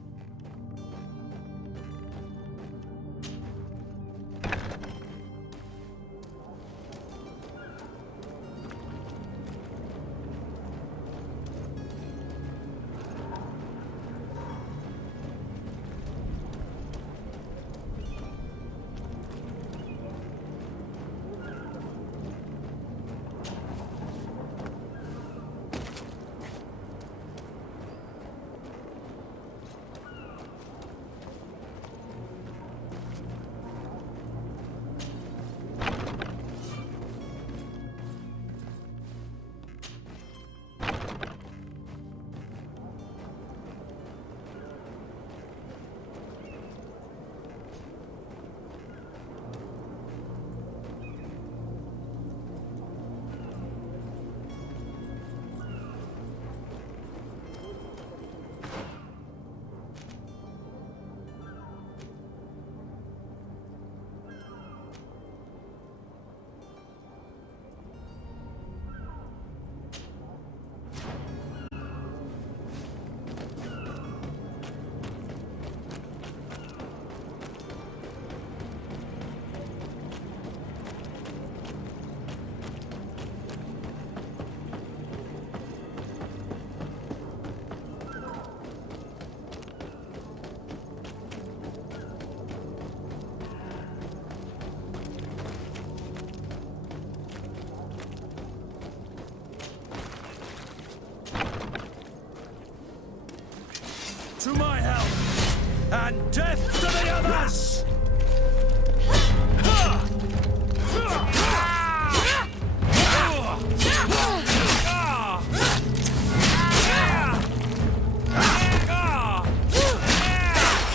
to my help, and death to the others!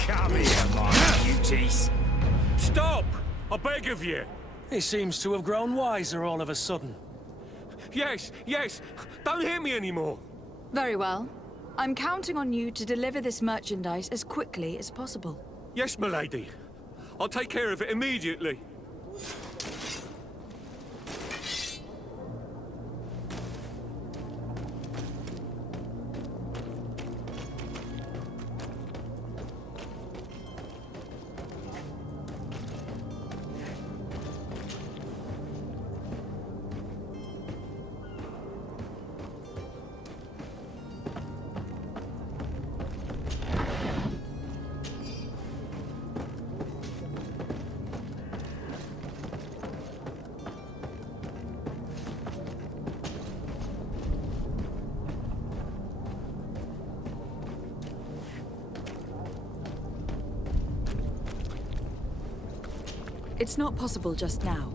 Come here, my beauties. Stop! I beg of you. He seems to have grown wiser all of a sudden. Yes, yes. Don't hit me anymore. Very well. I'm counting on you to deliver this merchandise as quickly as possible. Yes, milady. I'll take care of it immediately. It's not possible just now.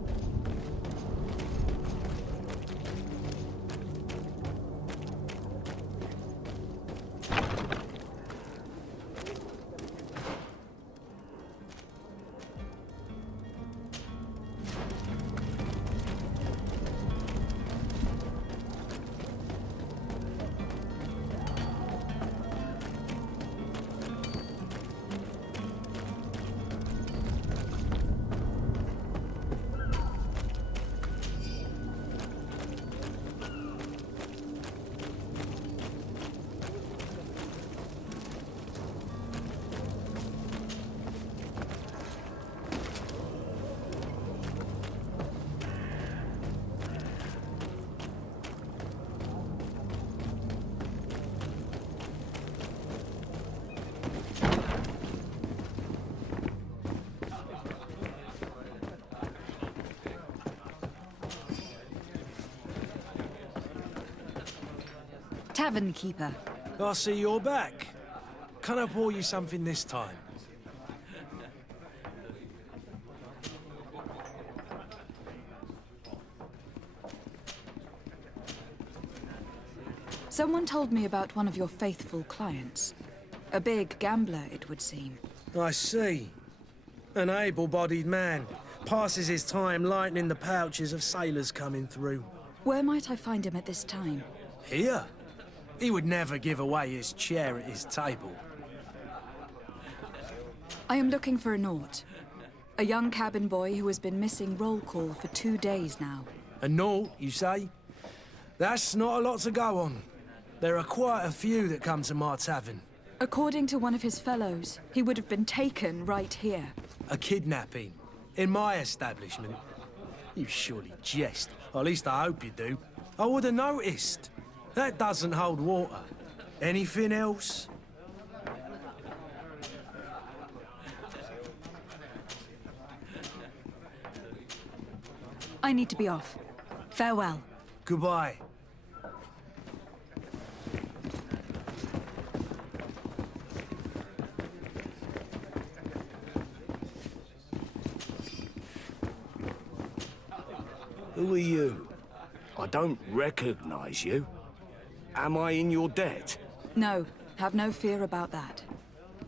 Tavern keeper. I see you're back. Can I pour you something this time? Someone told me about one of your faithful clients. A big gambler, it would seem. I see. An able-bodied man. Passes his time lightening the pouches of sailors coming through. Where might I find him at this time? Here? He would never give away his chair at his table. I am looking for a Naut. A young cabin boy who has been missing roll call for 2 days now. A Naut, you say? That's not a lot to go on. There are quite a few that come to my tavern. According to one of his fellows, he would have been taken right here. A kidnapping? In my establishment? You surely jest. Or at least I hope you do. I would have noticed. That doesn't hold water. Anything else? I need to be off. Farewell. Goodbye. Who are you? I don't recognize you. Am I in your debt? No, have no fear about that.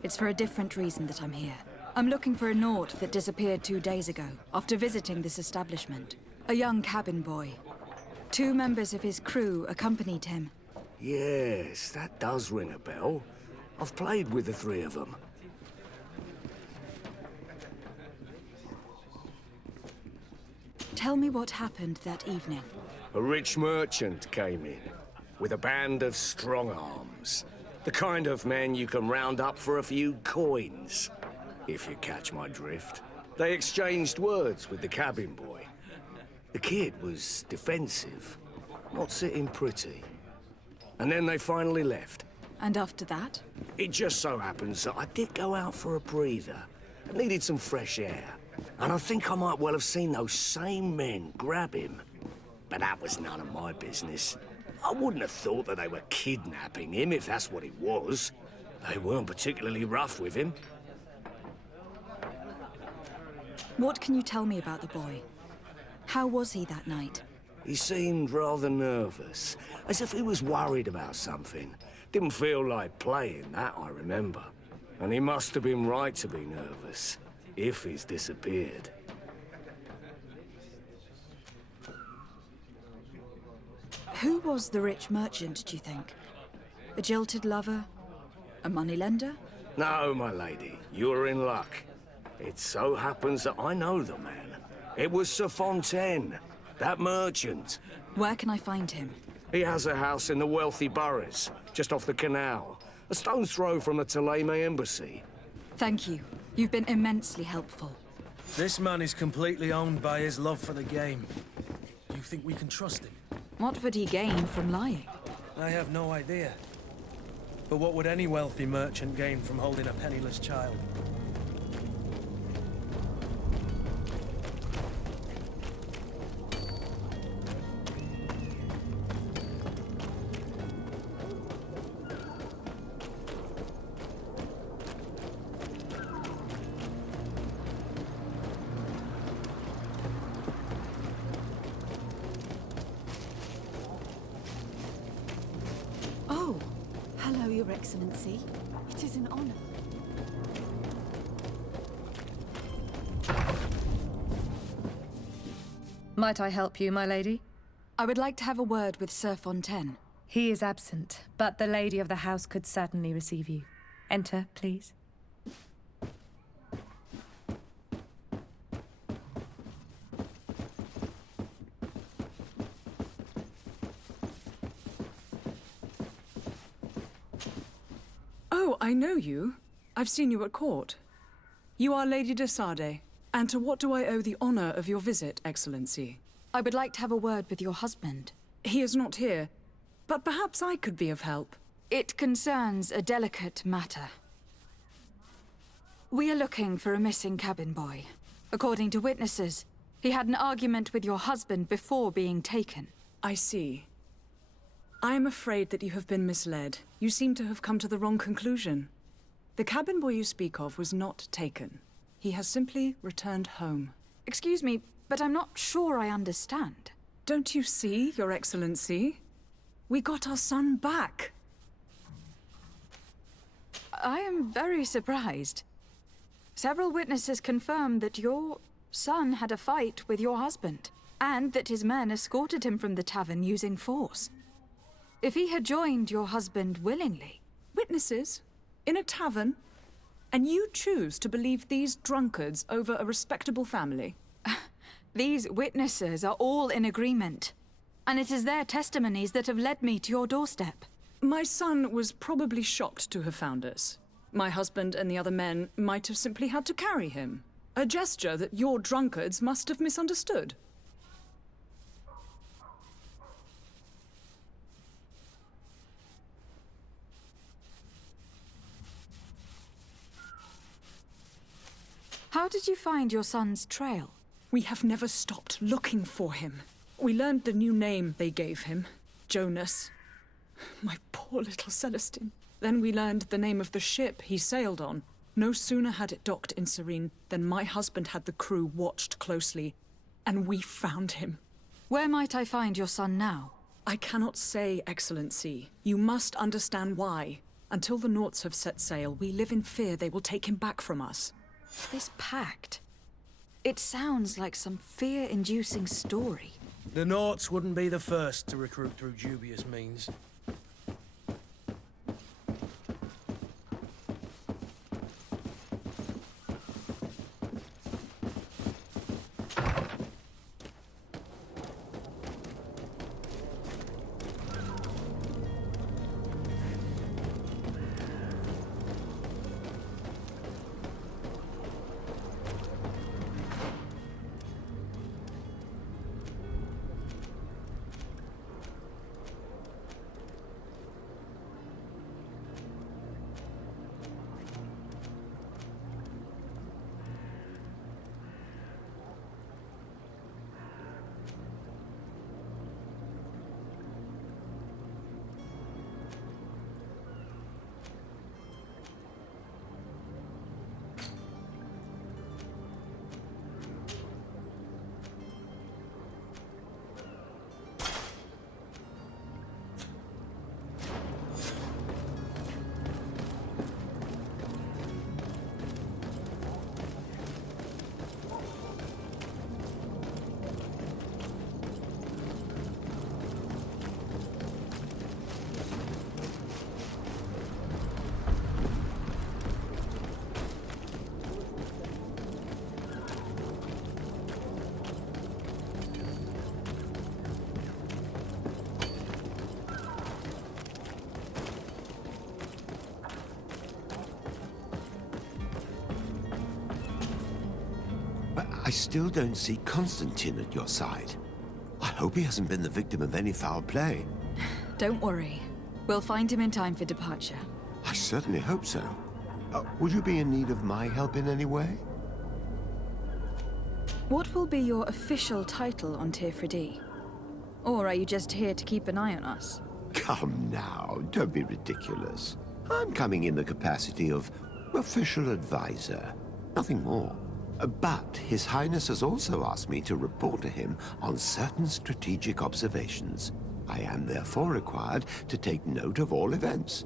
It's for a different reason that I'm here. I'm looking for a Naut that disappeared 2 days ago, after visiting this establishment. A young cabin boy. 2 members of his crew accompanied him. Yes, that does ring a bell. I've played with the 3 of them. Tell me what happened that evening. A rich merchant came in, with a band of strong arms. The kind of men you can round up for a few coins, if you catch my drift. They exchanged words with the cabin boy. The kid was defensive, not sitting pretty. And then they finally left. And after that? It just so happens that I did go out for a breather. I needed some fresh air. And I think I might well have seen those same men grab him. But that was none of my business. I wouldn't have thought that they were kidnapping him if that's what it was. They weren't particularly rough with him. What can you tell me about the boy? How was he that night? He seemed rather nervous, as if he was worried about something. Didn't feel like playing, that I remember. And he must have been right to be nervous, if he's disappeared. Who was the rich merchant, do you think? A jilted lover? A moneylender? No, my lady, you're in luck. It so happens that I know the man. It was Sir Fontaine, that merchant. Where can I find him? He has a house in the wealthy boroughs, just off the canal. A stone's throw from the Theleme embassy. Thank you. You've been immensely helpful. This man is completely owned by his love for the game. Do you think we can trust him? What would he gain from lying? I have no idea. But what would any wealthy merchant gain from holding a penniless child? Oh, hello, Your Excellency. It is an honor. Might I help you, my lady? I would like to have a word with Sir Fontaine. He is absent, but the lady of the house could certainly receive you. Enter, please. Oh, I know you. I've seen you at court. You are Lady de Sade. And to what do I owe the honor of your visit, Excellency? I would like to have a word with your husband. He is not here, but perhaps I could be of help. It concerns a delicate matter. We are looking for a missing cabin boy. According to witnesses, he had an argument with your husband before being taken. I see. I am afraid that you have been misled. You seem to have come to the wrong conclusion. The cabin boy you speak of was not taken. He has simply returned home. Excuse me, but I'm not sure I understand. Don't you see, Your Excellency? We got our son back. I am very surprised. Several witnesses confirmed that your son had a fight with your husband, and that his men escorted him from the tavern using force. If he had joined your husband willingly... Witnesses? In a tavern? And you choose to believe these drunkards over a respectable family? These witnesses are all in agreement. And it is their testimonies that have led me to your doorstep. My son was probably shocked to have found us. My husband and the other men might have simply had to carry him. A gesture that your drunkards must have misunderstood. How did you find your son's trail? We have never stopped looking for him. We learned the new name they gave him, Jonas. My poor little Celestine. Then we learned the name of the ship he sailed on. No sooner had it docked in Serene than my husband had the crew watched closely, and we found him. Where might I find your son now? I cannot say, Excellency. You must understand why. Until the Nauts have set sail, we live in fear they will take him back from us. This pact... It sounds like some fear-inducing story. The Nauts wouldn't be the first to recruit through dubious means. I still don't see Constantine at your side. I hope he hasn't been the victim of any foul play. Don't worry. We'll find him in time for departure. I certainly hope so. Would you be in need of my help in any way? What will be your official title on Tir-Fradi? Or are you just here to keep an eye on us? Come now, don't be ridiculous. I'm coming in the capacity of official advisor, nothing more. But His Highness has also asked me to report to him on certain strategic observations. I am therefore required to take note of all events,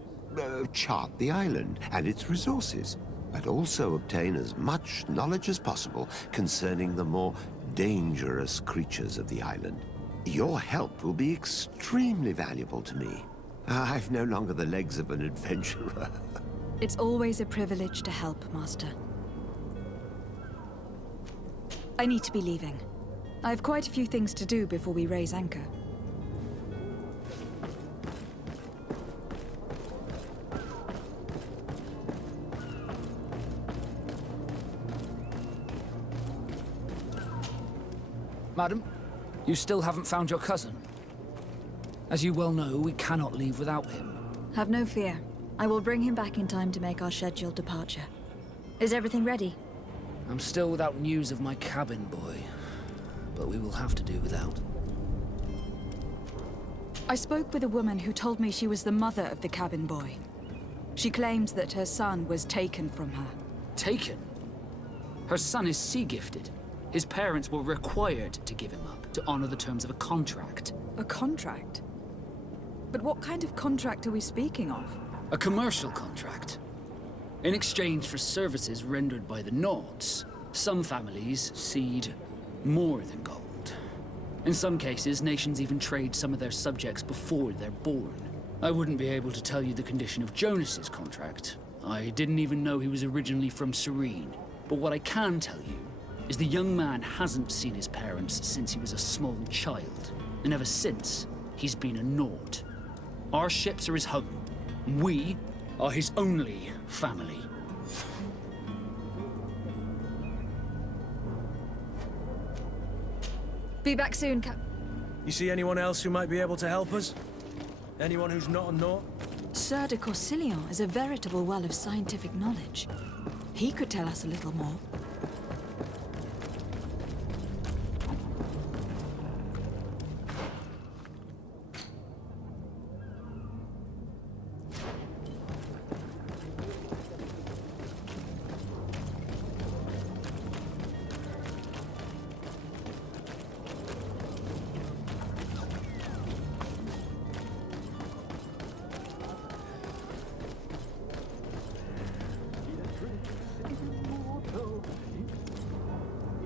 chart the island and its resources, but also obtain as much knowledge as possible concerning the more dangerous creatures of the island. Your help will be extremely valuable to me. I've no longer the legs of an adventurer. It's always a privilege to help, Master. I need to be leaving. I have quite a few things to do before we raise anchor. Madam, you still haven't found your cousin. As you well know, we cannot leave without him. Have no fear. I will bring him back in time to make our scheduled departure. Is everything ready? I'm still without news of my cabin boy, but we will have to do without. I spoke with a woman who told me she was the mother of the cabin boy. She claims that her son was taken from her. Taken? Her son is sea-gifted. His parents were required to give him up to honor the terms of a contract. A contract? But what kind of contract are we speaking of? A commercial contract. In exchange for services rendered by the Nords, some families cede more than gold. In some cases, nations even trade some of their subjects before they're born. I wouldn't be able to tell you the condition of Jonas's contract. I didn't even know he was originally from Serene. But what I can tell you is the young man hasn't seen his parents since he was a small child. And ever since, he's been a Nord. Our ships are his home. We are his only family. Be back soon, Cap. You see anyone else who might be able to help us? Anyone who's not a Nord? Sir de Corsillon is a veritable well of scientific knowledge. He could tell us a little more.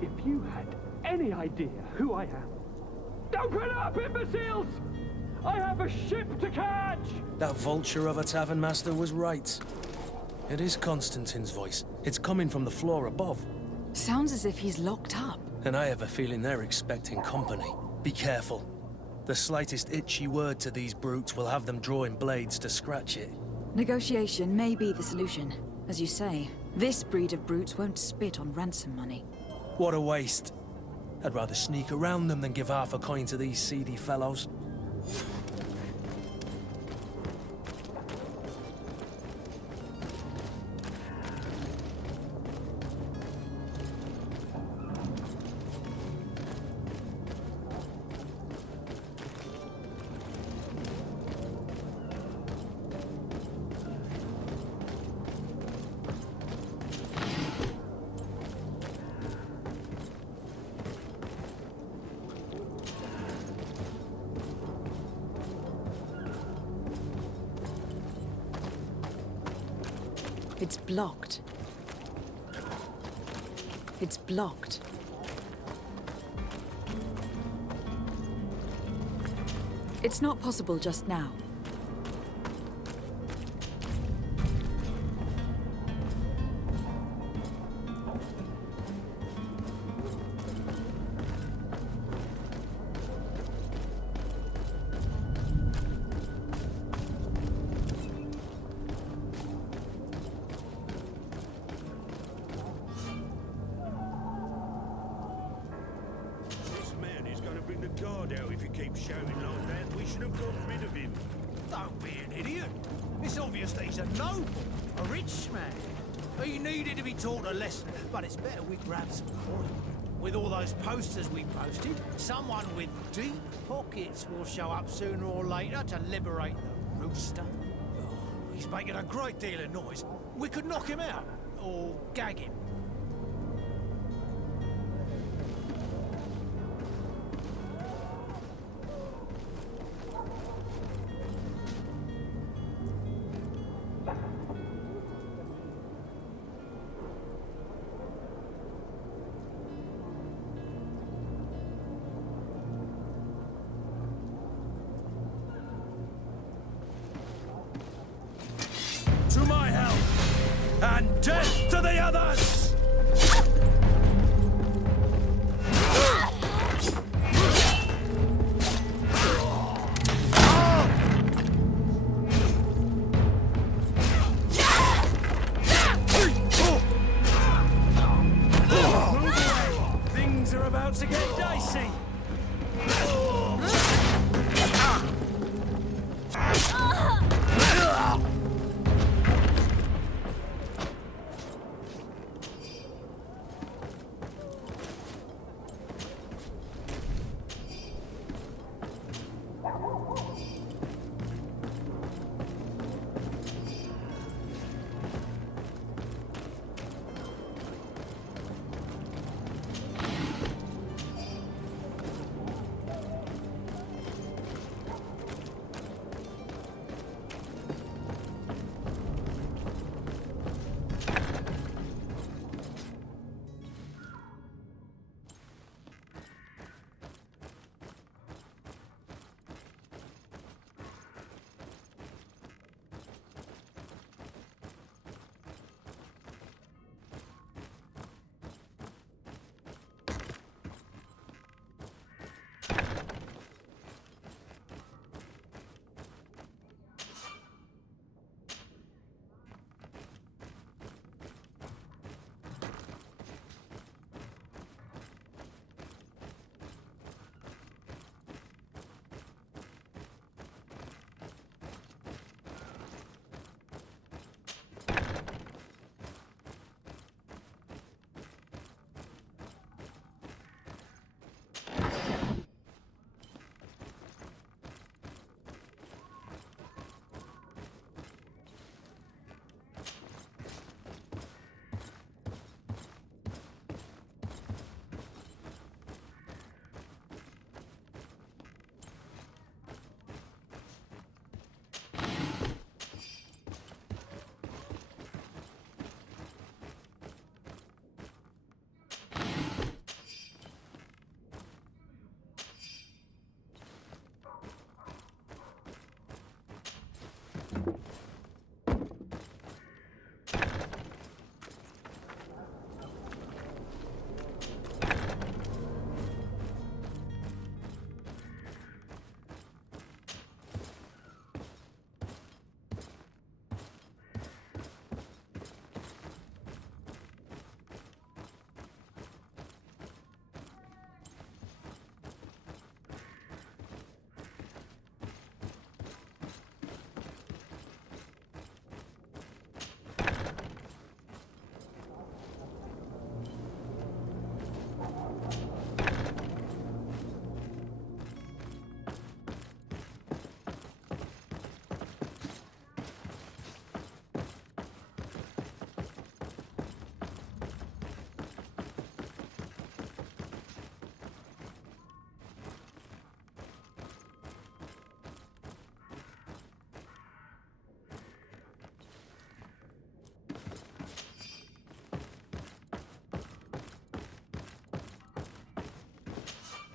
If you had any idea who I am. Open up, imbeciles! I have a ship to catch! That vulture of a tavern master was right. It is Constantine's voice. It's coming from the floor above. Sounds as if he's locked up. And I have a feeling they're expecting company. Be careful. The slightest itchy word to these brutes will have them drawing blades to scratch it. Negotiation may be the solution. As you say, this breed of brutes won't spit on ransom money. What a waste. I'd rather sneak around them than give half a coin to these seedy fellows. It's blocked. It's blocked. It's not possible just now. guard out if you keep shouting like that. We should have got rid of him. Don't be an idiot. It's obvious that he's a noble, a rich man. He needed to be taught a lesson, but it's better we grab some coin. With all those posters we posted, someone with deep pockets will show up sooner or later to liberate the rooster. Oh, he's making a great deal of noise. We could knock him out, or gag him. To my help, and death to the others! Things are about to get dicey.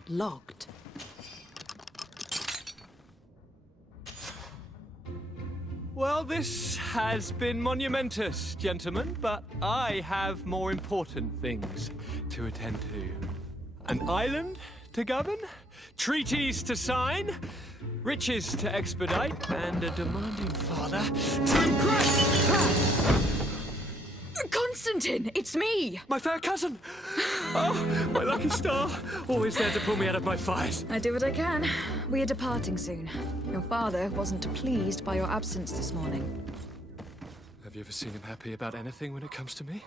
Locked. Well, this has been monumentous, gentlemen, but I have more important things to attend to. An island to govern, treaties to sign, riches to expedite, and a demanding father to impress. Constantine, it's me! My fair cousin! Oh, my lucky star. Always there to pull me out of my fires. I do what I can. We are departing soon. Your father wasn't pleased by your absence this morning. Have you ever seen him happy about anything when it comes to me?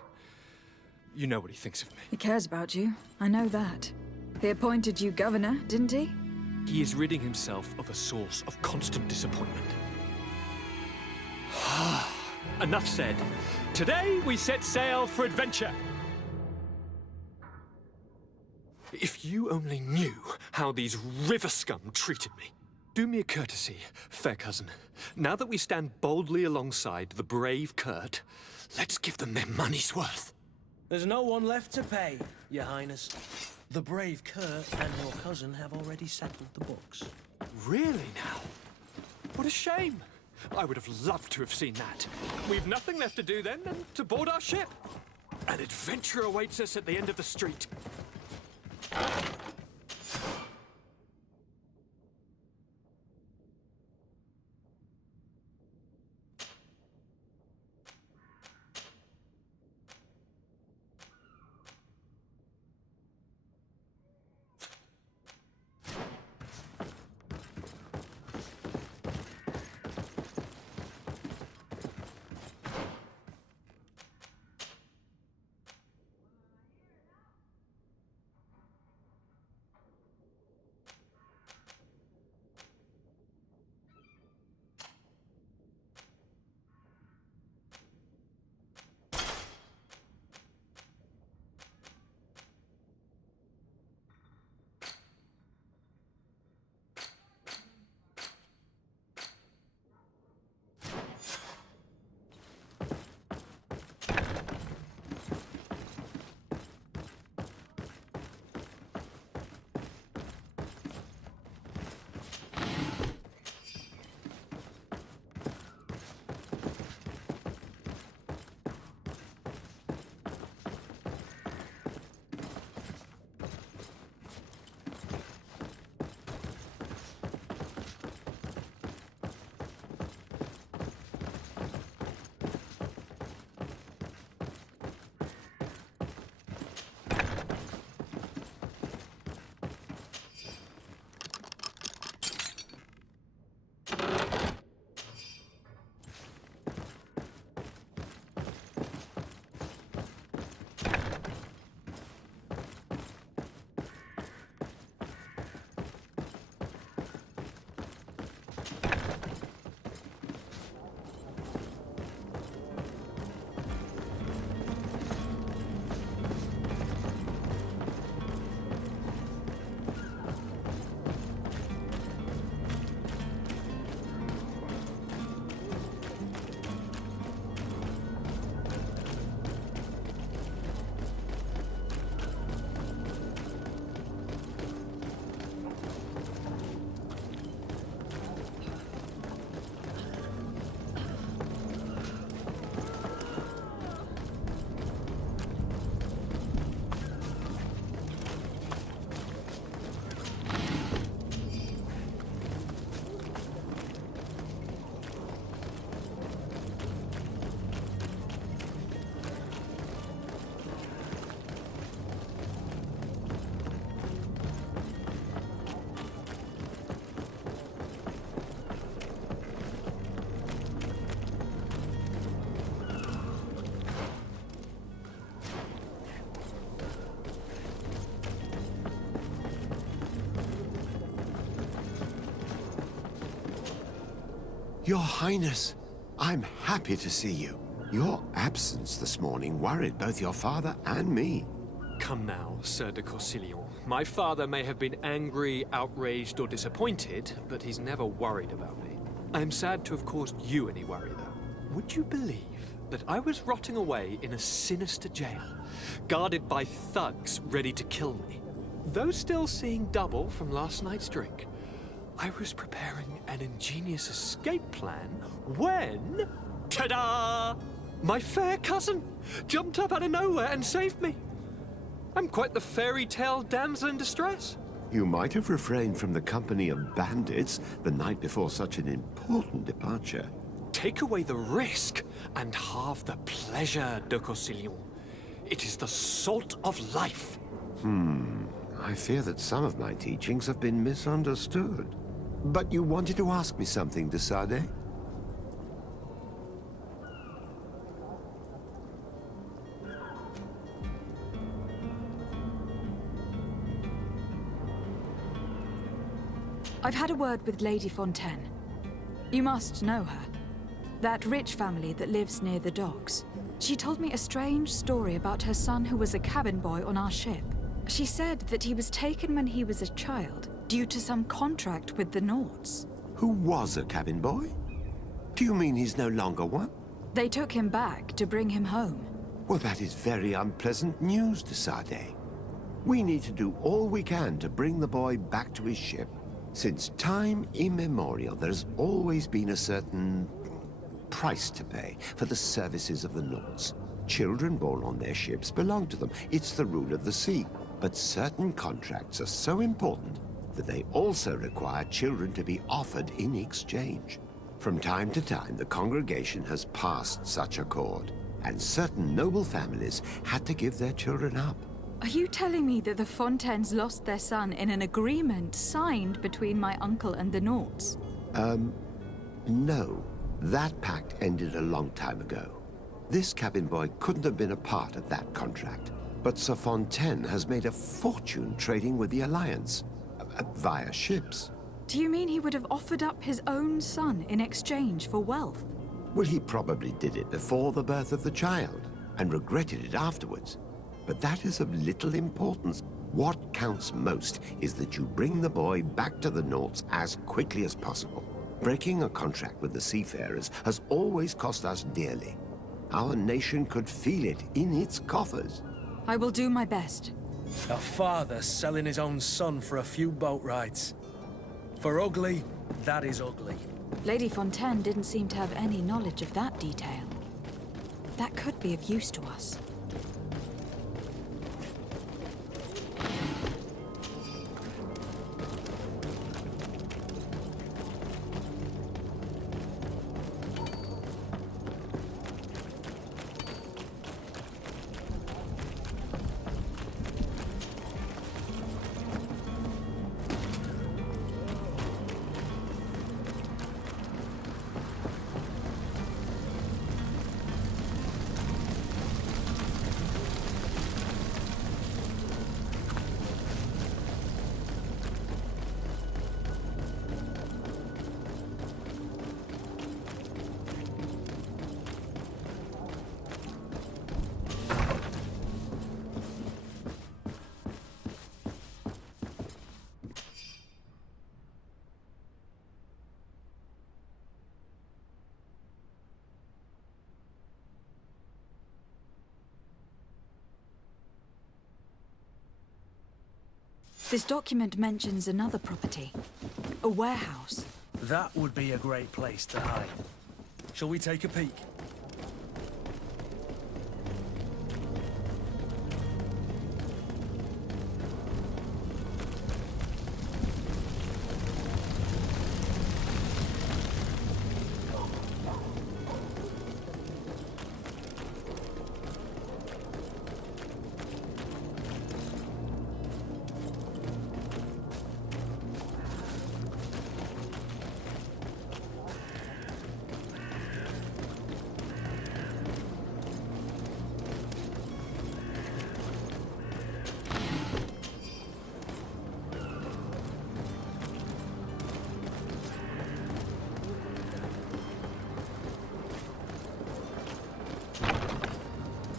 You know what he thinks of me. He cares about you. I know that. He appointed you governor, didn't he? He is ridding himself of a source of constant disappointment. Enough said. Today we set sail for adventure. If you only knew how these river scum treated me. Do me a courtesy, fair cousin. Now that we stand boldly alongside the brave Kurt, let's give them their money's worth. There's no one left to pay, Your Highness. The brave Kurt and your cousin have already settled the books. Really now? What a shame. I would have loved to have seen that. We've nothing left to do then than to board our ship. An adventure awaits us at the end of the street. Your Highness, I'm happy to see you. Your absence this morning worried both your father and me. Come now, Sir de Corsillon. My father may have been angry, outraged, or disappointed, but he's never worried about me. I'm sad to have caused you any worry, though. Would you believe that I was rotting away in a sinister jail, guarded by thugs ready to kill me? Though still seeing double from last night's drink, I was preparing an ingenious escape plan when... ta-da! My fair cousin jumped up out of nowhere and saved me. I'm quite the fairy tale damsel in distress. You might have refrained from the company of bandits the night before such an important departure. Take away the risk and halve the pleasure, de Corsillon. It is the salt of life. I fear that some of my teachings have been misunderstood. But you wanted to ask me something, de Sade? I've had a word with Lady Fontaine. You must know her. That rich family that lives near the docks. She told me a strange story about her son who was a cabin boy on our ship. She said that he was taken when he was a child, due to some contract with the Nords. Who was a cabin boy? Do you mean he's no longer one? They took him back to bring him home. Well, that is very unpleasant news, de Sade. We need to do all we can to bring the boy back to his ship. Since time immemorial, there's always been a certain price to pay for the services of the Nords. Children born on their ships belong to them. It's the rule of the sea. But certain contracts are so important that they also require children to be offered in exchange. From time to time, the congregation has passed such accord, and certain noble families had to give their children up. Are you telling me that the Fontaines lost their son in an agreement signed between my uncle and the Nords? No. That pact ended a long time ago. This cabin boy couldn't have been a part of that contract. But Sir Fontaine has made a fortune trading with the Alliance, via ships. Do you mean he would have offered up his own son in exchange for wealth? Well, he probably did it before the birth of the child, and regretted it afterwards. But that is of little importance. What counts most is that you bring the boy back to the Nords as quickly as possible. Breaking a contract with the seafarers has always cost us dearly. Our nation could feel it in its coffers. I will do my best. A father selling his own son for a few boat rides. For ugly, that is ugly. Lady Fontaine didn't seem to have any knowledge of that detail. That could be of use to us. This document mentions another property. A warehouse. That would be a great place to hide. Shall we take a peek?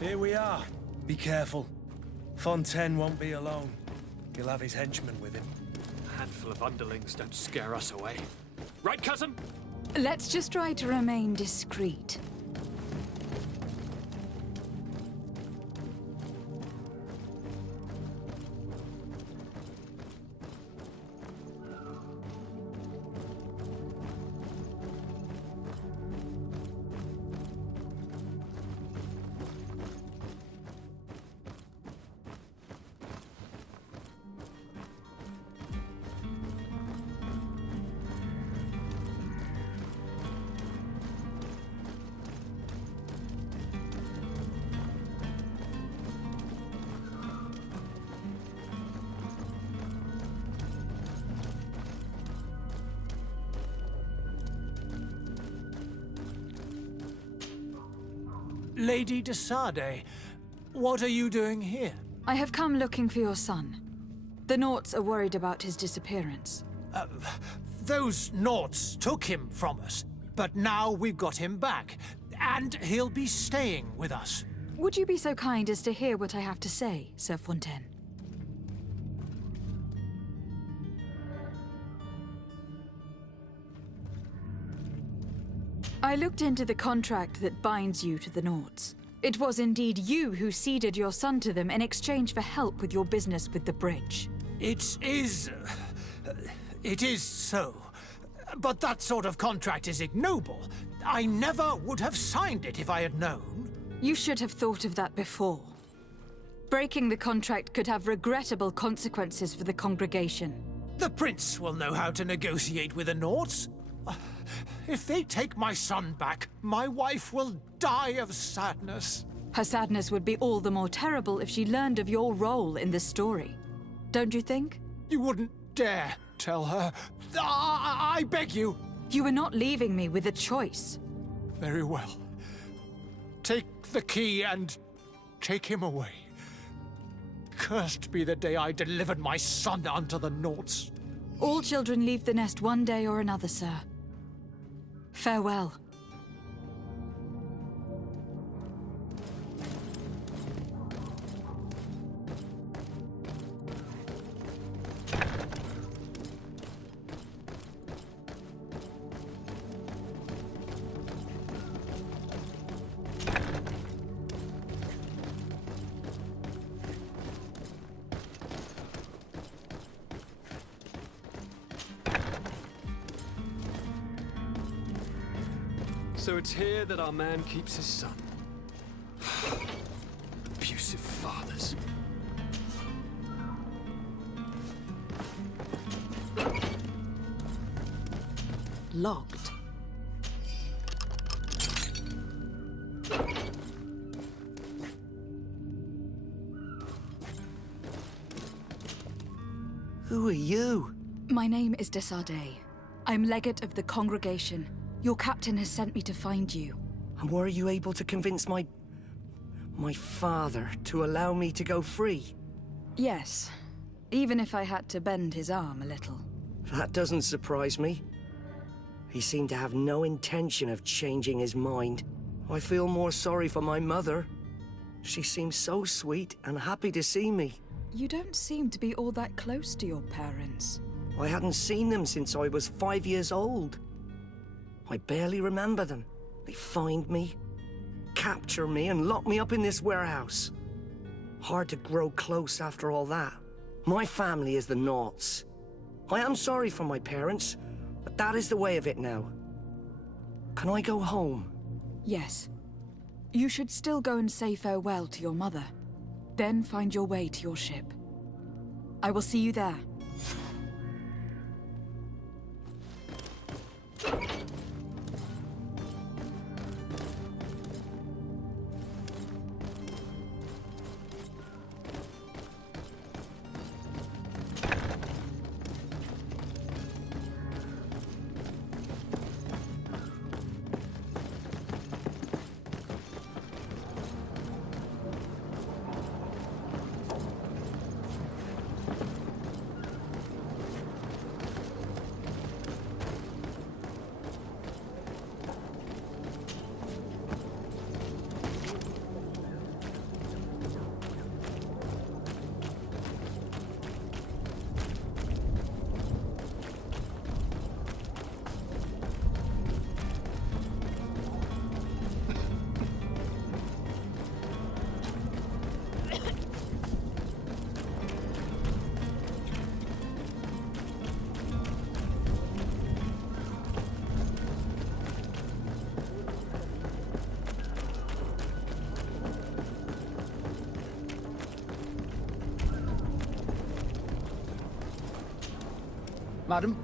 Here we are. Be careful. Fontaine won't be alone. He'll have his henchmen with him. A handful of underlings don't scare us away. Right, cousin? Let's just try to remain discreet. Lady de Sade, what are you doing here? I have come looking for your son. The Naughts are worried about his disappearance. Those Naughts took him from us, but now we've got him back, and he'll be staying with us. Would you be so kind as to hear what I have to say, Sir Fontaine? I looked into the contract that binds you to the Naughts. It was indeed you who ceded your son to them in exchange for help with your business with the bridge. It is so. But that sort of contract is ignoble. I never would have signed it if I had known. You should have thought of that before. Breaking the contract could have regrettable consequences for the congregation. The prince will know how to negotiate with the Naughts. If they take my son back, my wife will die of sadness. Her sadness would be all the more terrible if she learned of your role in this story. Don't you think? You wouldn't dare tell her. I beg you. You are not leaving me with a choice. Very well. Take the key and take him away. Cursed be the day I delivered my son unto the Naughts. All children leave the nest one day or another, sir. Farewell. So it's here that our man keeps his son. Abusive fathers. Locked. Who are you? My name is de Sade. I'm legate of the congregation. Your captain has sent me to find you. And were you able to convince my father to allow me to go free? Yes, even if I had to bend his arm a little. That doesn't surprise me. He seemed to have no intention of changing his mind. I feel more sorry for my mother. She seems so sweet and happy to see me. You don't seem to be all that close to your parents. I hadn't seen them since I was 5 years old. I barely remember them. They find me, capture me, and lock me up in this warehouse. Hard to grow close after all that. My family is the Naughts. I am sorry for my parents, but that is the way of it now. Can I go home? Yes. You should still go and say farewell to your mother. Then find your way to your ship. I will see you there. Madam?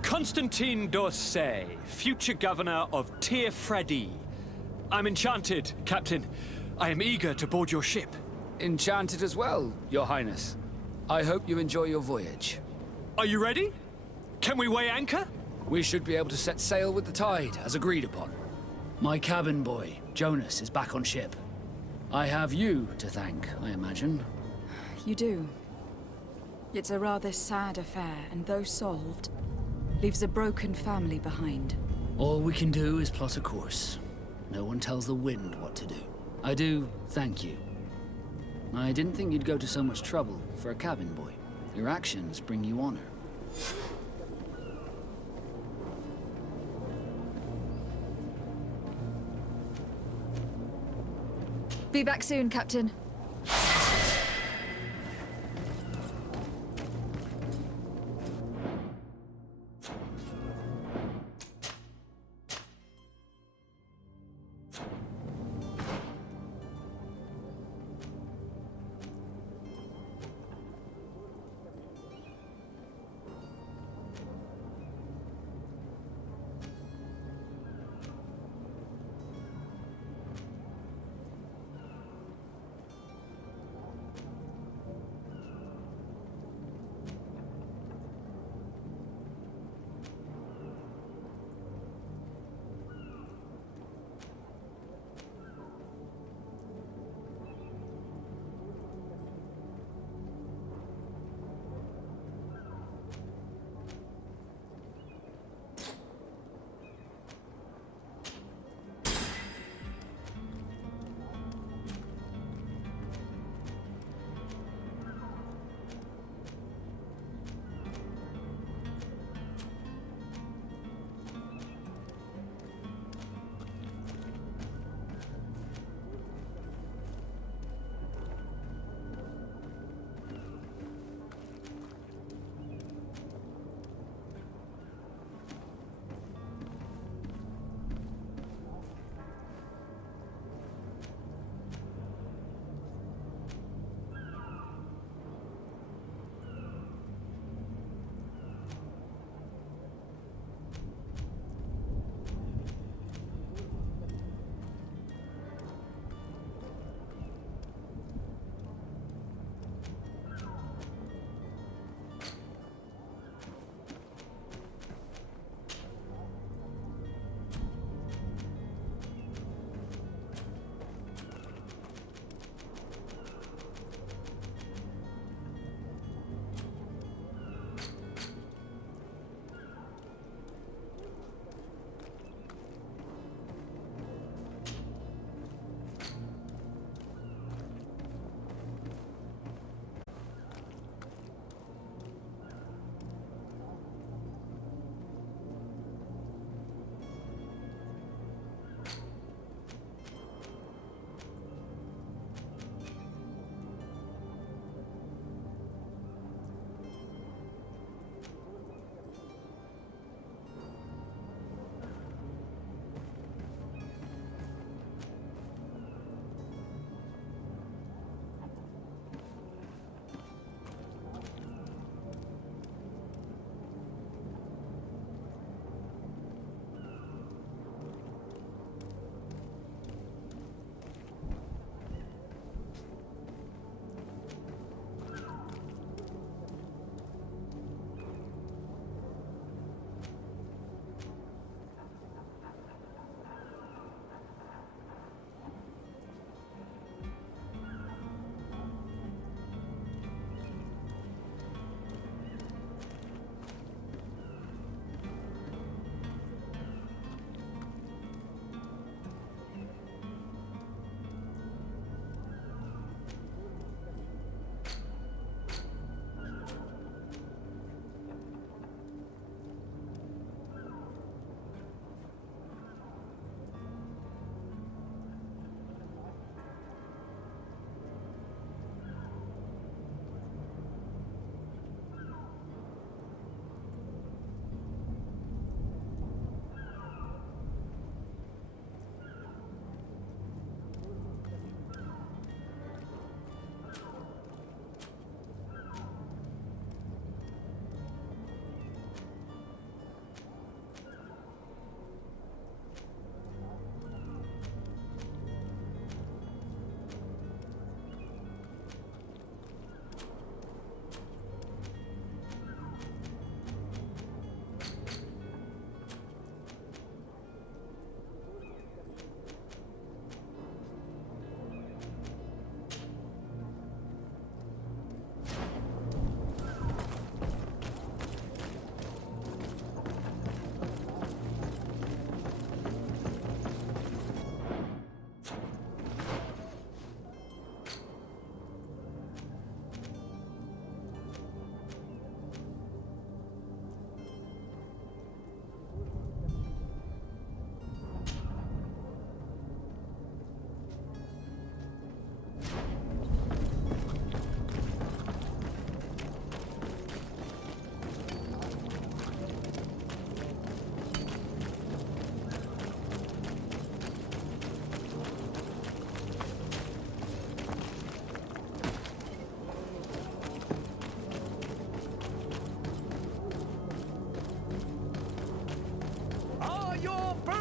Constantine Orsey, future governor of Tir-Fradi. I'm enchanted, Captain. I am eager to board your ship. Enchanted as well, Your Highness. I hope you enjoy your voyage. Are you ready? Can we weigh anchor? We should be able to set sail with the tide, as agreed upon. My cabin boy, Jonas, is back on ship. I have you to thank, I imagine. You do. It's a rather sad affair, and though solved, leaves a broken family behind. All we can do is plot a course. No one tells the wind what to do. I do thank you. I didn't think you'd go to so much trouble for a cabin boy. Your actions bring you honor. Be back soon, Captain.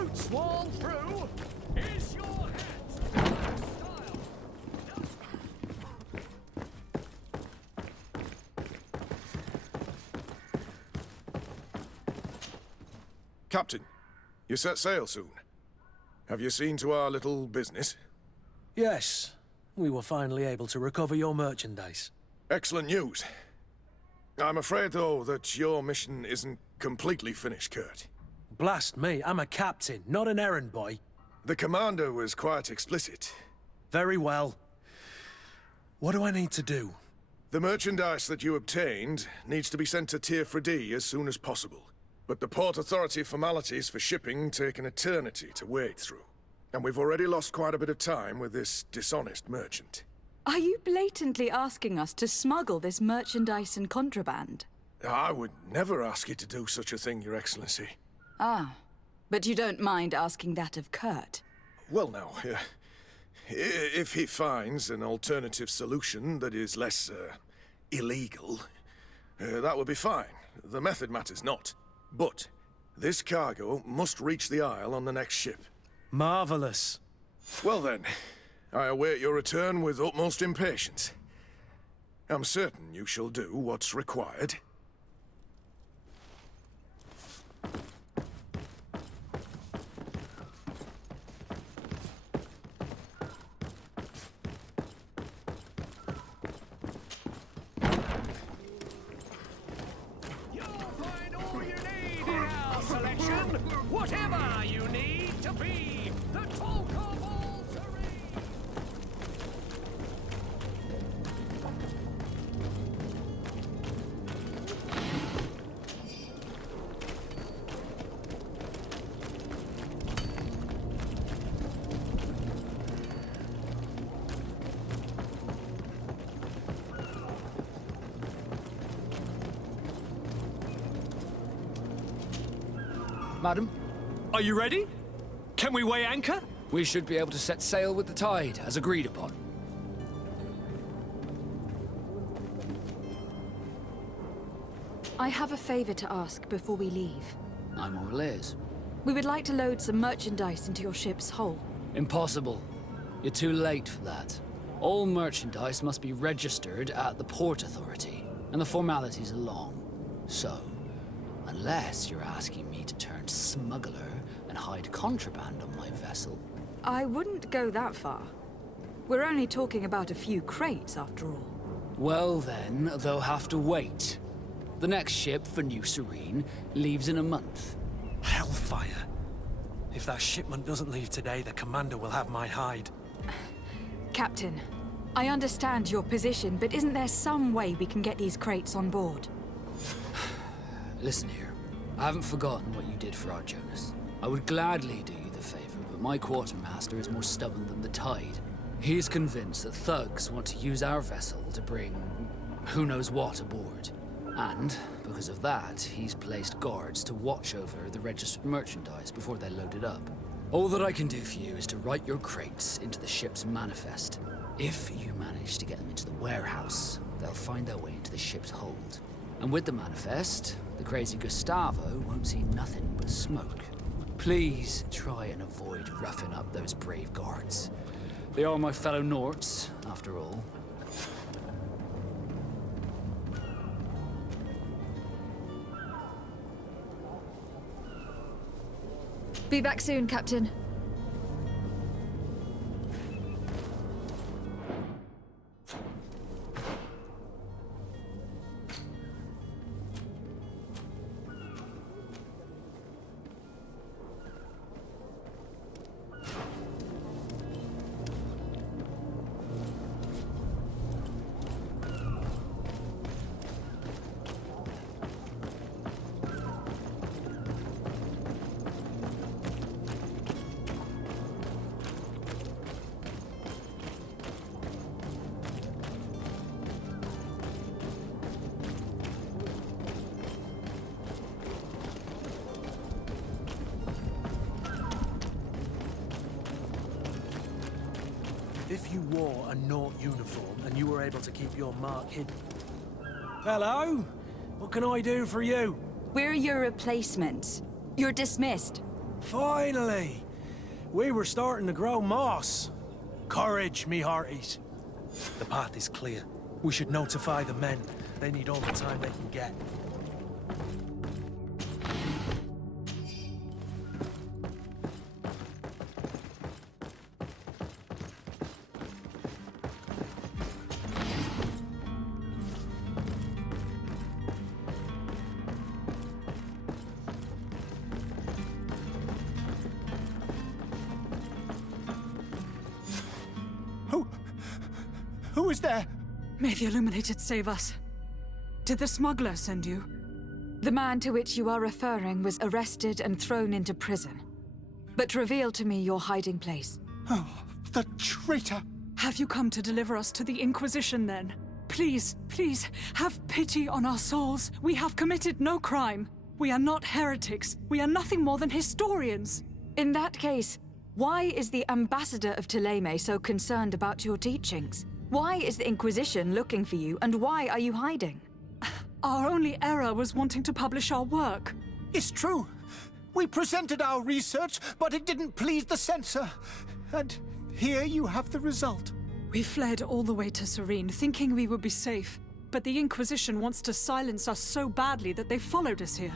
boots worn through is your hat. Style. Captain, you set sail soon. Have you seen to our little business? Yes. We were finally able to recover your merchandise. Excellent news. I'm afraid, though, that your mission isn't completely finished, Kurt. Blast me, I'm a captain, not an errand boy. The commander was quite explicit. Very well. What do I need to do? The merchandise that you obtained needs to be sent to Tir-Fradi as soon as possible. But the Port Authority formalities for shipping take an eternity to wade through. And we've already lost quite a bit of time with this dishonest merchant. Are you blatantly asking us to smuggle this merchandise and contraband? I would never ask you to do such a thing, Your Excellency. Ah, but you don't mind asking that of Kurt? Well, now, if he finds an alternative solution that is less, illegal, that would be fine. The method matters not. But this cargo must reach the Isle on the next ship. Marvelous. Well then, I await your return with utmost impatience. I'm certain you shall do what's required. Whatever you need to be the talk of all serene. Madam? Are you ready? Can we weigh anchor? We should be able to set sail with the tide, as agreed upon. I have a favor to ask before we leave. I'm all ears. We would like to load some merchandise into your ship's hull. Impossible. You're too late for that. All merchandise must be registered at the Port Authority, and the formalities are long. So, unless you're asking me to turn smuggler and hide contraband on my vessel. I wouldn't go that far. We're only talking about a few crates, after all. Well then, they'll have to wait. The next ship for New Serene leaves in a month. Hellfire. If that shipment doesn't leave today, the commander will have my hide. Captain, I understand your position, but isn't there some way we can get these crates on board? Listen here. I haven't forgotten what you did for our Jonas. I would gladly do you the favor, but my quartermaster is more stubborn than the tide. He is convinced that thugs want to use our vessel to bring who knows what aboard. And, because of that, he's placed guards to watch over the registered merchandise before they're loaded up. All that I can do for you is to write your crates into the ship's manifest. If you manage to get them into the warehouse, they'll find their way into the ship's hold. And with the manifest, the crazy Gustavo won't see nothing but smoke. Please try and avoid roughing up those brave guards. They are my fellow Norts, after all. Be back soon, Captain. If you wore a Nort uniform and you were able to keep your mark hidden... Hello? What can I do for you? We're your replacements. You're dismissed. Finally! We were starting to grow moss. Courage, me hearties. The path is clear. We should notify the men. They need all the time they can get. Who is there? May the Illuminated save us. Did the smuggler send you? The man to which you are referring was arrested and thrown into prison. But reveal to me your hiding place. Oh, the traitor! Have you come to deliver us to the Inquisition, then? Please, please, have pity on our souls. We have committed no crime. We are not heretics. We are nothing more than historians. In that case, why is the ambassador of Thélème so concerned about your teachings? Why is the Inquisition looking for you, and why are you hiding? Our only error was wanting to publish our work. It's true. We presented our research, but it didn't please the censor. And here you have the result. We fled all the way to Serene, thinking we would be safe. But the Inquisition wants to silence us so badly that they followed us here.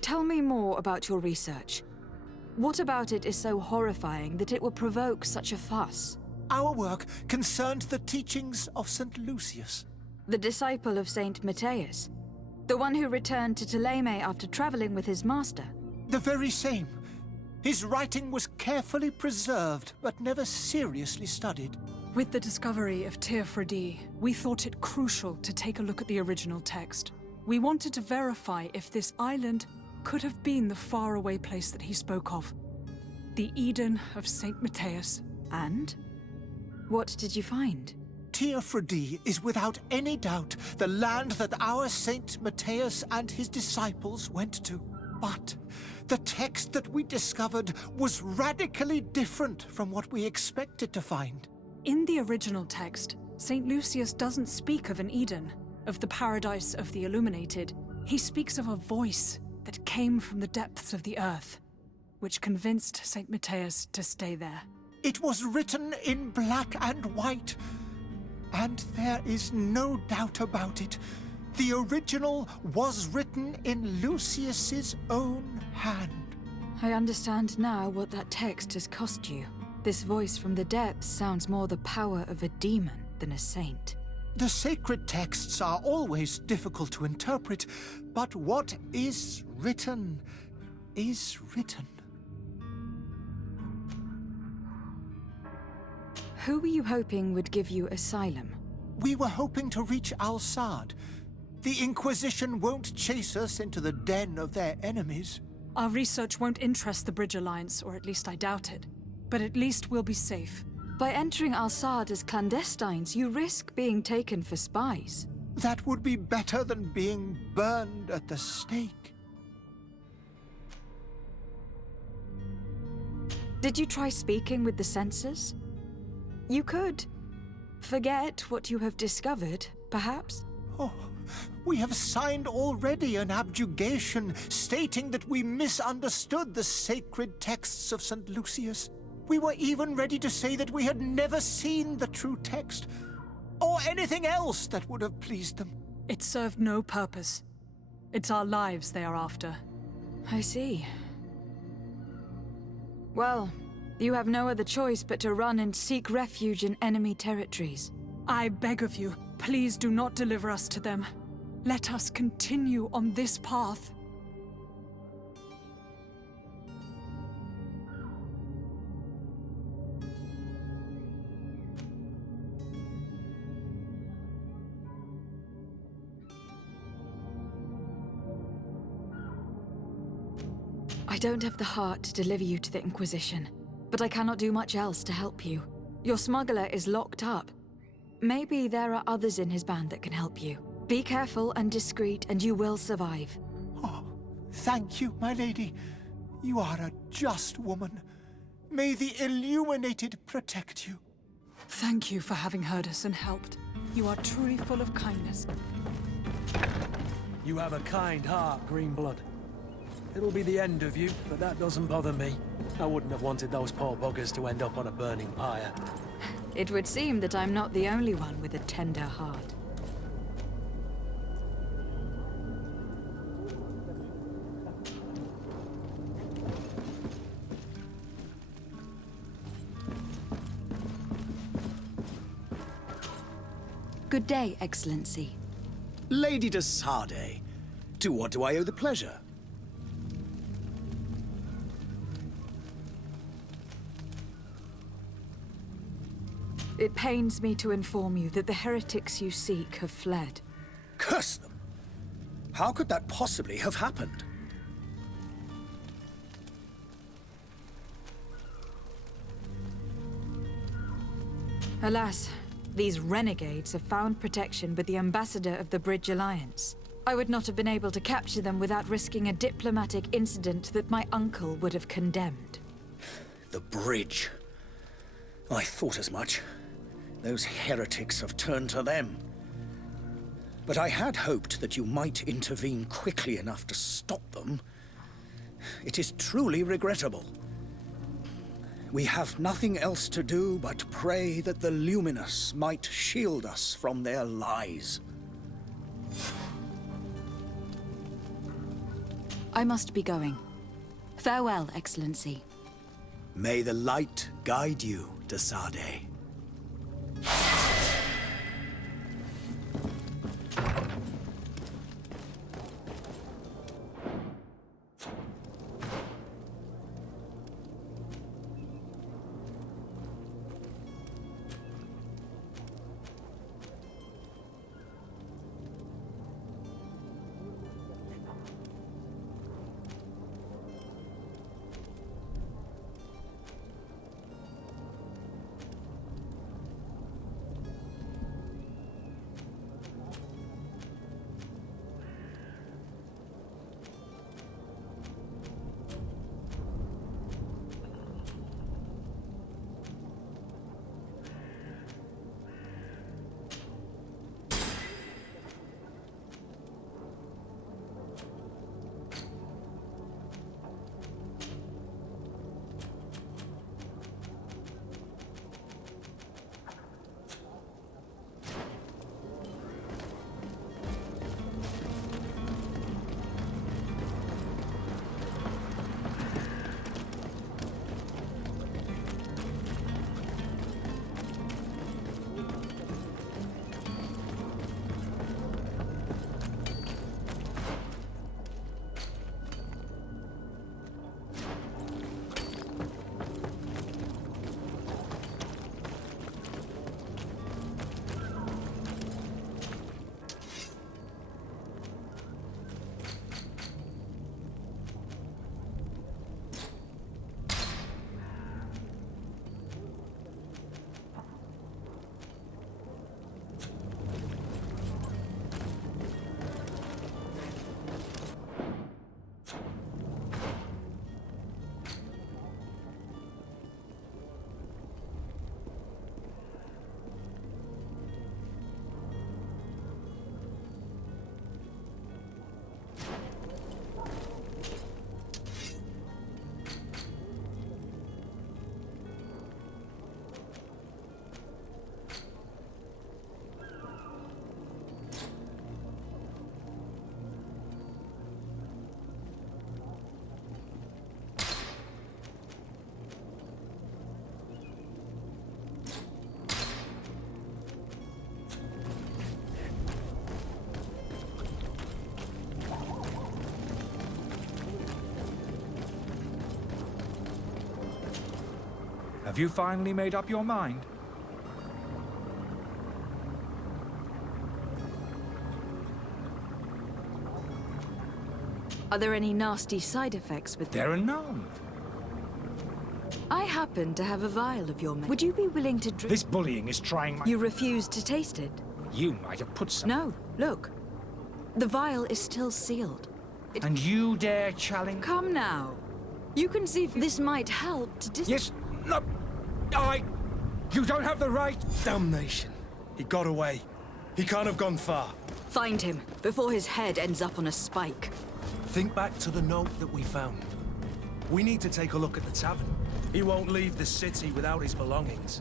Tell me more about your research. What about it is so horrifying that it will provoke such a fuss? Our work concerned the teachings of St. Lucius. The disciple of St. Matthias? The one who returned to Thélème after traveling with his master? The very same. His writing was carefully preserved, but never seriously studied. With the discovery of Tir-Fradi, we thought it crucial to take a look at the original text. We wanted to verify if this island could have been the faraway place that he spoke of. The Eden of St. Matthias. And? What did you find? Tir-Fradi is without any doubt the land that our St. Matthias and his disciples went to. But the text that we discovered was radically different from what we expected to find. In the original text, St. Lucius doesn't speak of an Eden, of the paradise of the illuminated. He speaks of a voice that came from the depths of the earth, which convinced St. Matthias to stay there. It was written in black and white, and there is no doubt about it. The original was written in Lucius's own hand. I understand now what that text has cost you. This voice from the depths sounds more the power of a demon than a saint. The sacred texts are always difficult to interpret, but what is written is written. Who were you hoping would give you asylum? We were hoping to reach Al-Sad. The Inquisition won't chase us into the den of their enemies. Our research won't interest the Bridge Alliance, or at least I doubt it. But at least we'll be safe. By entering Al-Sad as clandestines, you risk being taken for spies. That would be better than being burned at the stake. Did you try speaking with the censors? You could. Forget what you have discovered, perhaps? Oh, we have signed already an abjugation stating that we misunderstood the sacred texts of St. Lucius. We were even ready to say that we had never seen the true text, or anything else that would have pleased them. It served no purpose. It's our lives they are after. I see. Well, you have no other choice but to run and seek refuge in enemy territories. I beg of you, please do not deliver us to them. Let us continue on this path. I don't have the heart to deliver you to the Inquisition, but I cannot do much else to help you. Your smuggler is locked up. Maybe there are others in his band that can help you. Be careful and discreet, and you will survive. Oh, thank you, my lady. You are a just woman. May the Illuminated protect you. Thank you for having heard us and helped. You are truly full of kindness. You have a kind heart, Greenblood. It'll be the end of you, but that doesn't bother me. I wouldn't have wanted those poor buggers to end up on a burning pyre. It would seem that I'm not the only one with a tender heart. Good day, Excellency. Lady de Sardet, to what do I owe the pleasure? It pains me to inform you that the heretics you seek have fled. Curse them! How could that possibly have happened? Alas, these renegades have found protection with the ambassador of the Bridge Alliance. I would not have been able to capture them without risking a diplomatic incident that my uncle would have condemned. The bridge. I thought as much. Those heretics have turned to them. But I had hoped that you might intervene quickly enough to stop them. It is truly regrettable. We have nothing else to do but pray that the Luminous might shield us from their lies. I must be going. Farewell, Excellency. May the light guide you, de Sardet. Have you finally made up your mind? Are there any nasty side effects with them? There are none. I happen to have a vial of your medicine. Would you be willing to drink? This bullying is trying my... You refuse to taste it? You might have put some... No, look. The vial is still sealed. And you dare challenge... Come now. You can see if this might help to Yes, no, You don't have the right... Damnation. He got away. He can't have gone far. Find him, before his head ends up on a spike. Think back to the note that we found. We need to take a look at the tavern. He won't leave the city without his belongings.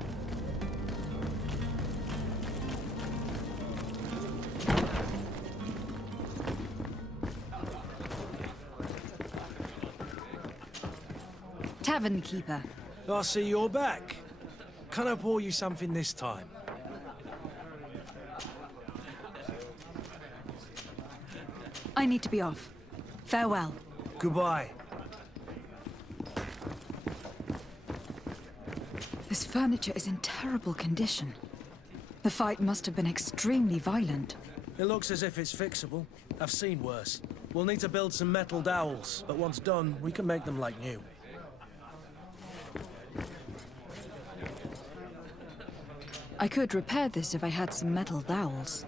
Tavern keeper. I see you're back. Can I pour you something this time? I need to be off. Farewell. Goodbye. This furniture is in terrible condition. The fight must have been extremely violent. It looks as if it's fixable. I've seen worse. We'll need to build some metal dowels, but once done, we can make them like new. I could repair this if I had some metal dowels.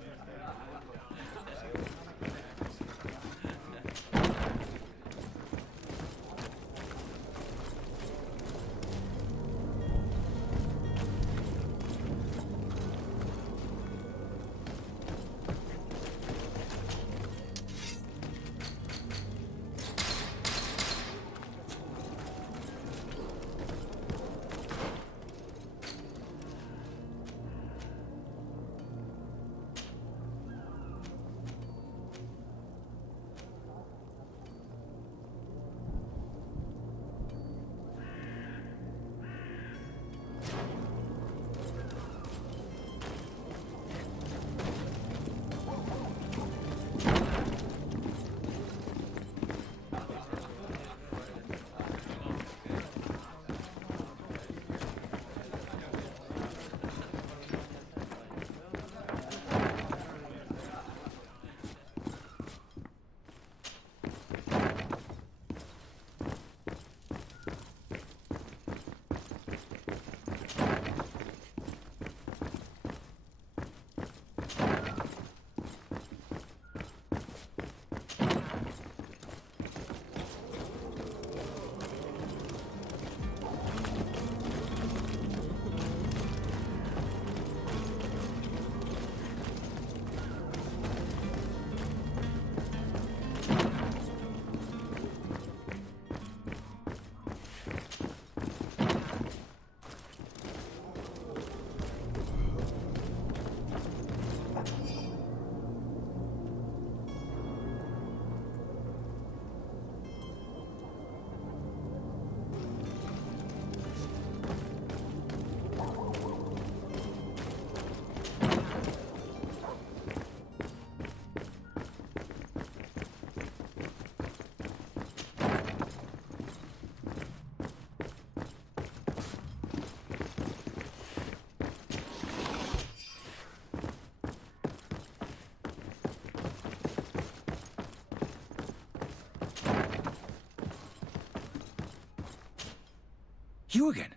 You again?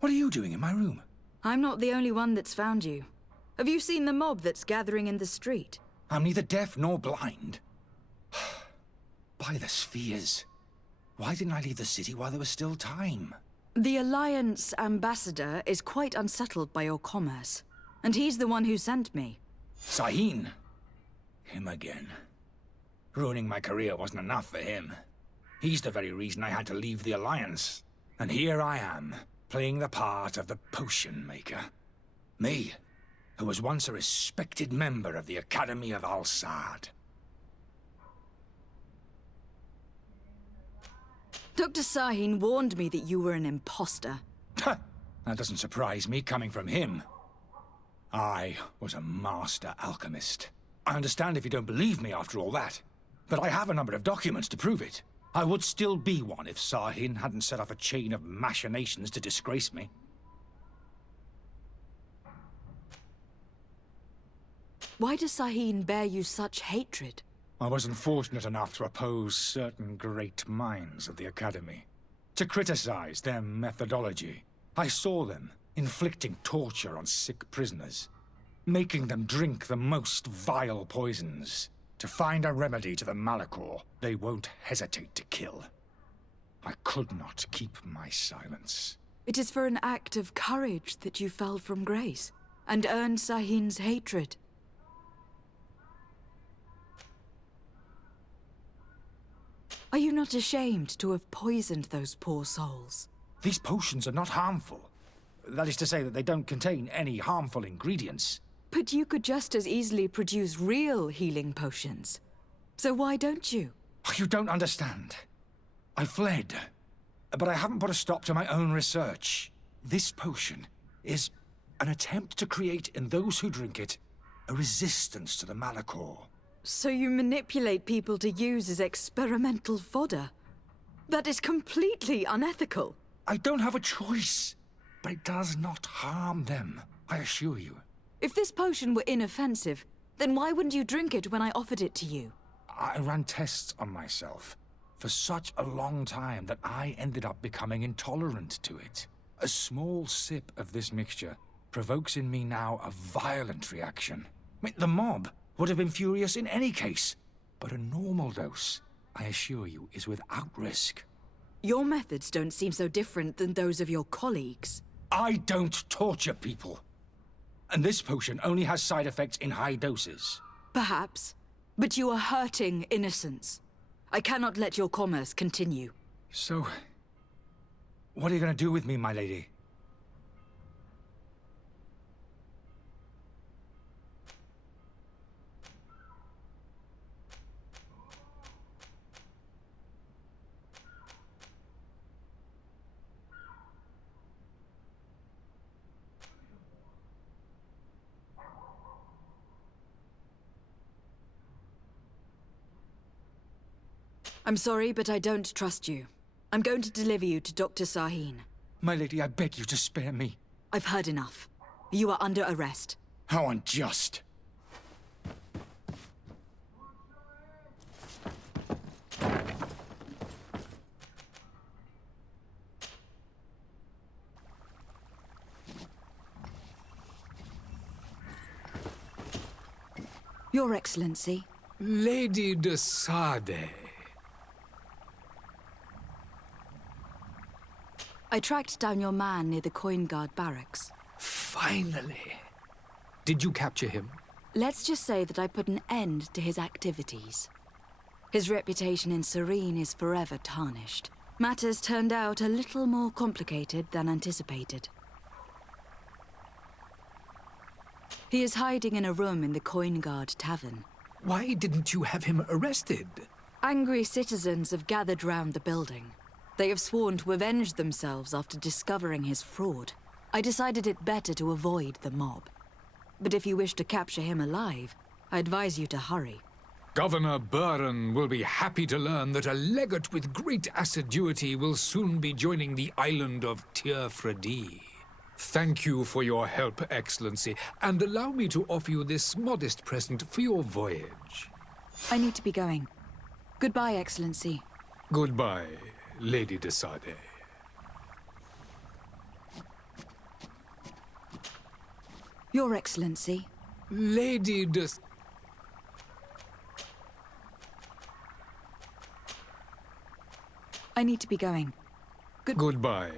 What are you doing in my room? I'm not the only one that's found you. Have you seen the mob that's gathering in the street? I'm neither deaf nor blind. By the spheres. Why didn't I leave the city while there was still time? The Alliance ambassador is quite unsettled by your commerce. And he's the one who sent me. Sahin. Him again. Ruining my career wasn't enough for him. He's the very reason I had to leave the Alliance. And here I am, playing the part of the potion maker. Me, who was once a respected member of the Academy of Al-Sad. Dr. Sahin warned me that you were an imposter. That doesn't surprise me, coming from him. I was a master alchemist. I understand if you don't believe me after all that, but I have a number of documents to prove it. I would still be one if Sahin hadn't set off a chain of machinations to disgrace me. Why does Sahin bear you such hatred? I wasn't fortunate enough to oppose certain great minds of the Academy. To criticize their methodology. I saw them inflicting torture on sick prisoners. Making them drink the most vile poisons. To find a remedy to the malachor they won't hesitate to kill. I could not keep my silence. It is for an act of courage that you fell from grace, and earned Sahin's hatred. Are you not ashamed to have poisoned those poor souls? These potions are not harmful. That is to say that they don't contain any harmful ingredients. But you could just as easily produce real healing potions. So why don't you? You don't understand. I fled, but I haven't put a stop to my own research. This potion is an attempt to create in those who drink it a resistance to the malachor. So you manipulate people to use as experimental fodder? That is completely unethical. I don't have a choice, but it does not harm them, I assure you. If this potion were inoffensive, then why wouldn't you drink it when I offered it to you? I ran tests on myself for such a long time that I ended up becoming intolerant to it. A small sip of this mixture provokes in me now a violent reaction. I mean, the mob would have been furious in any case, but a normal dose, I assure you, is without risk. Your methods don't seem so different than those of your colleagues. I don't torture people. And this potion only has side effects in high doses. Perhaps, but you are hurting innocents. I cannot let your commerce continue. So, what are you going to do with me, my lady? I'm sorry, but I don't trust you. I'm going to deliver you to Dr. Sahin. My lady, I beg you to spare me. I've heard enough. You are under arrest. How unjust. Your Excellency. Lady de Sade. I tracked down your man near the Coin Guard barracks. Finally. Did you capture him? Let's just say that I put an end to his activities. His reputation in Serene is forever tarnished. Matters turned out a little more complicated than anticipated. He is hiding in a room in the Coin Guard tavern. Why didn't you have him arrested? Angry citizens have gathered round the building. They have sworn to avenge themselves after discovering his fraud. I decided it better to avoid the mob. But if you wish to capture him alive, I advise you to hurry. Governor Buren will be happy to learn that a legate with great assiduity will soon be joining the island of Tir-Fradi. Thank you for your help, Excellency, and allow me to offer you this modest present for your voyage. I need to be going. Goodbye, Excellency. Goodbye, Lady de Sade. Your Excellency. Lady de... I need to be going. Goodbye.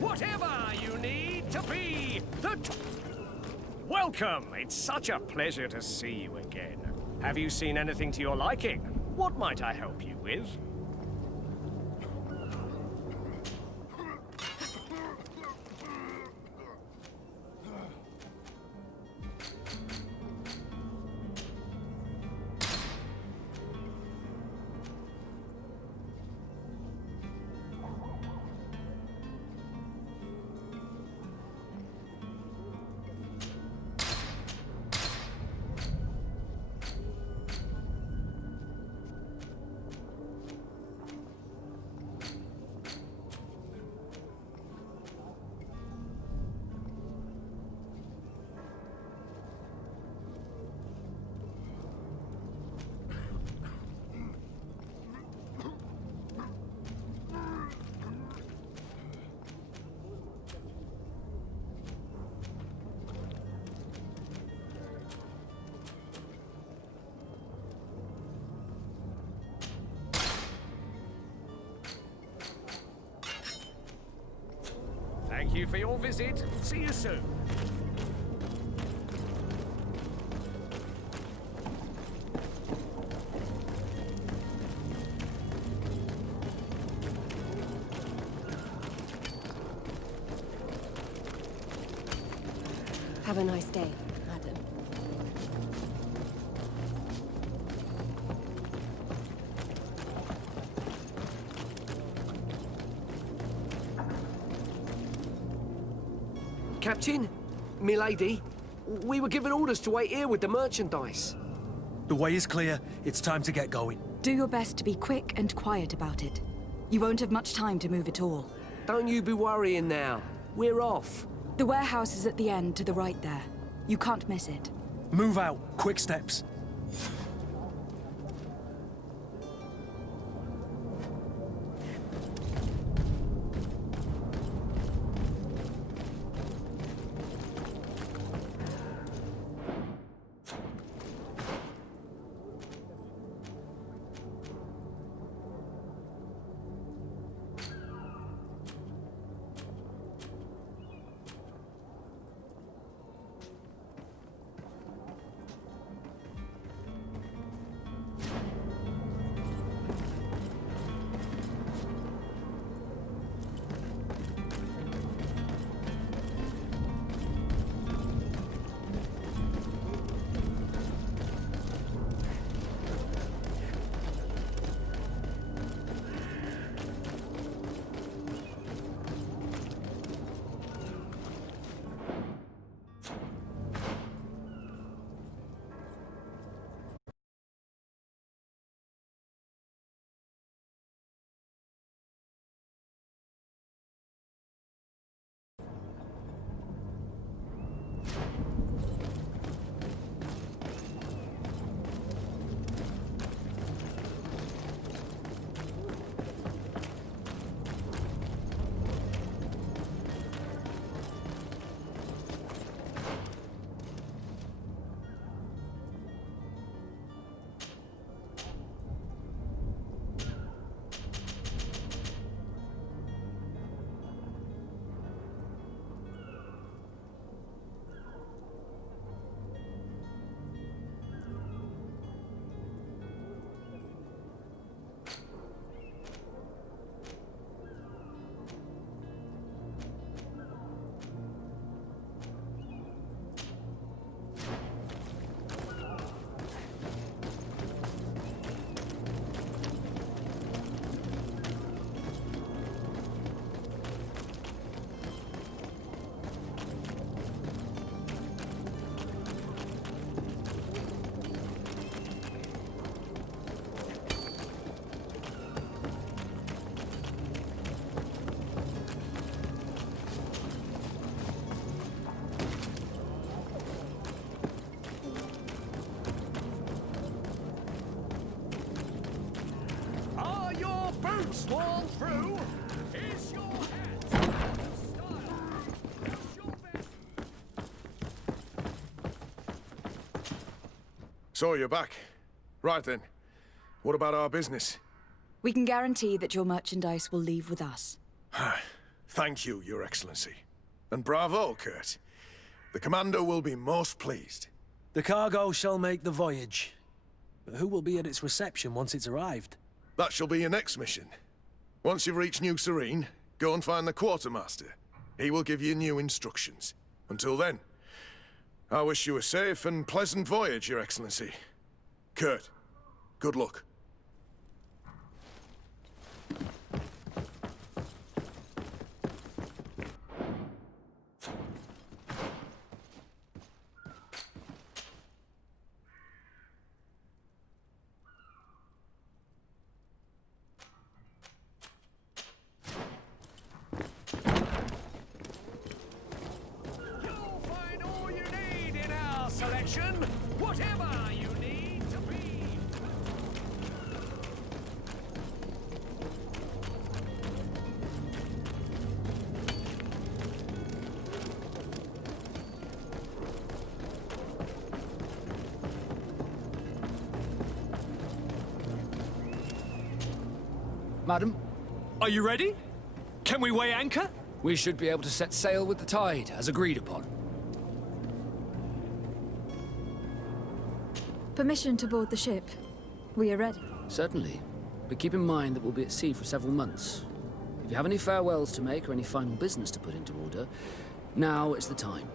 Whatever you need to be the... Welcome! It's such a pleasure to see you again. Have you seen anything to your liking? What might I help you with? you for your visit. See you soon. Have a nice day, madam. Captain, milady, we were given orders to wait here with the merchandise. The way is clear. It's time to get going. Do your best to be quick and quiet about it. You won't have much time to move at all. Don't you be worrying now. We're off. The warehouse is at the end to the right there. You can't miss it. Move out. Quick steps. Swall through. Is your hat. So you're back. Right then. What about our business? We can guarantee that your merchandise will leave with us. Thank you, Your Excellency. And bravo, Kurt. The commander will be most pleased. The cargo shall make the voyage. But who will be at its reception once it's arrived? That shall be your next mission. Once you've reached New Serene, go and find the quartermaster. He will give you new instructions. Until then, I wish you a safe and pleasant voyage, Your Excellency. Kurt, good luck. Selection, whatever you need to be. Madam, are you ready? Can we weigh anchor? We should be able to set sail with the tide, as agreed upon. Permission to board the ship. We are ready. Certainly. But keep in mind that we'll be at sea for several months. If you have any farewells to make or any final business to put into order, now is the time.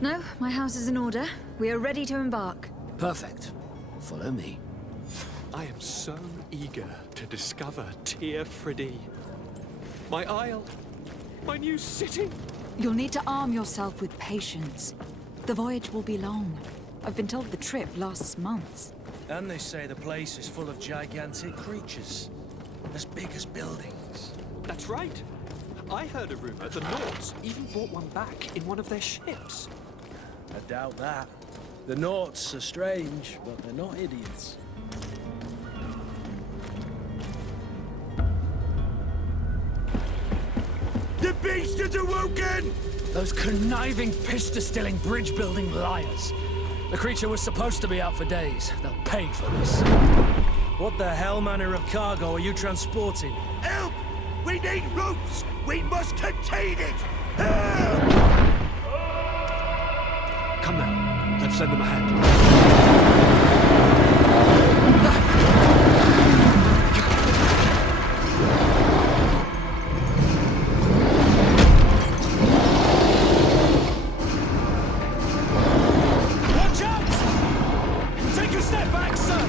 No, my house is in order. We are ready to embark. Perfect. Follow me. I am so eager to discover Tir-Fradi. My isle, my new city. You'll need to arm yourself with patience. The voyage will be long. I've been told the trip lasts months. And they say the place is full of gigantic creatures. As big as buildings. That's right. I heard a rumor the Nords even brought one back in one of their ships. I doubt that. The Nords are strange, but they're not idiots. The beast is awoken! Those conniving, pista-stilling, bridge-building liars. The creature was supposed to be out for days. They'll pay for this. What the hell manner of cargo are you transporting? Help! We need ropes! We must contain it! Help! Come now, let's lend them a hand. Watch out! Take a step back, sir!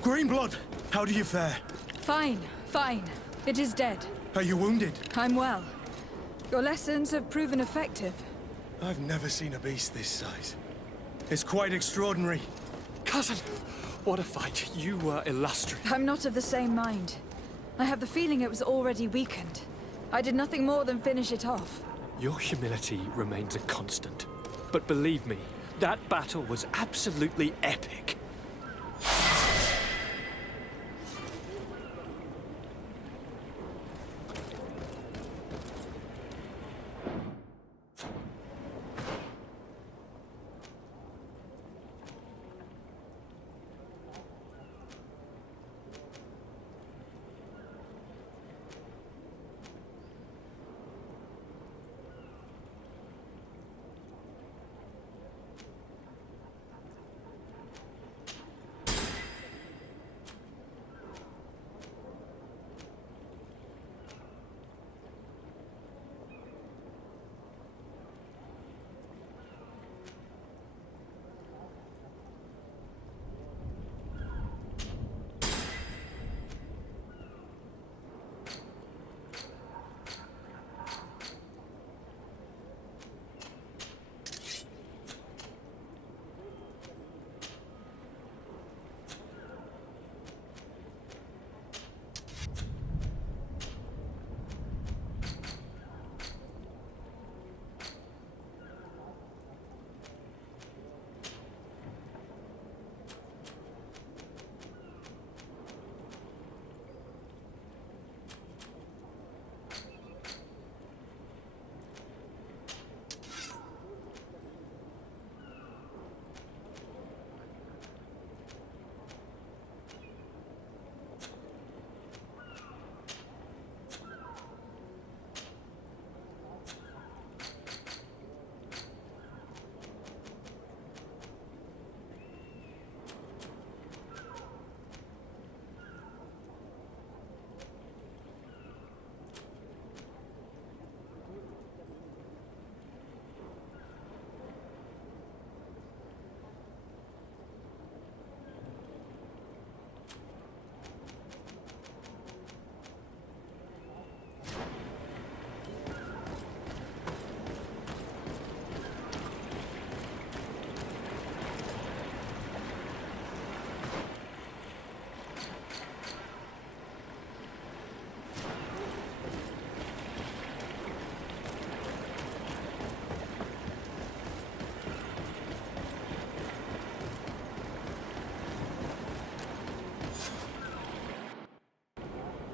Greenblood, how do you fare? Fine, fine. It is dead. Are you wounded? I'm well. Your lessons have proven effective. I've never seen a beast this size. It's quite extraordinary. Cousin, what a fight. You were illustrious. I'm not of the same mind. I have the feeling it was already weakened. I did nothing more than finish it off. Your humility remains a constant. But believe me, that battle was absolutely epic.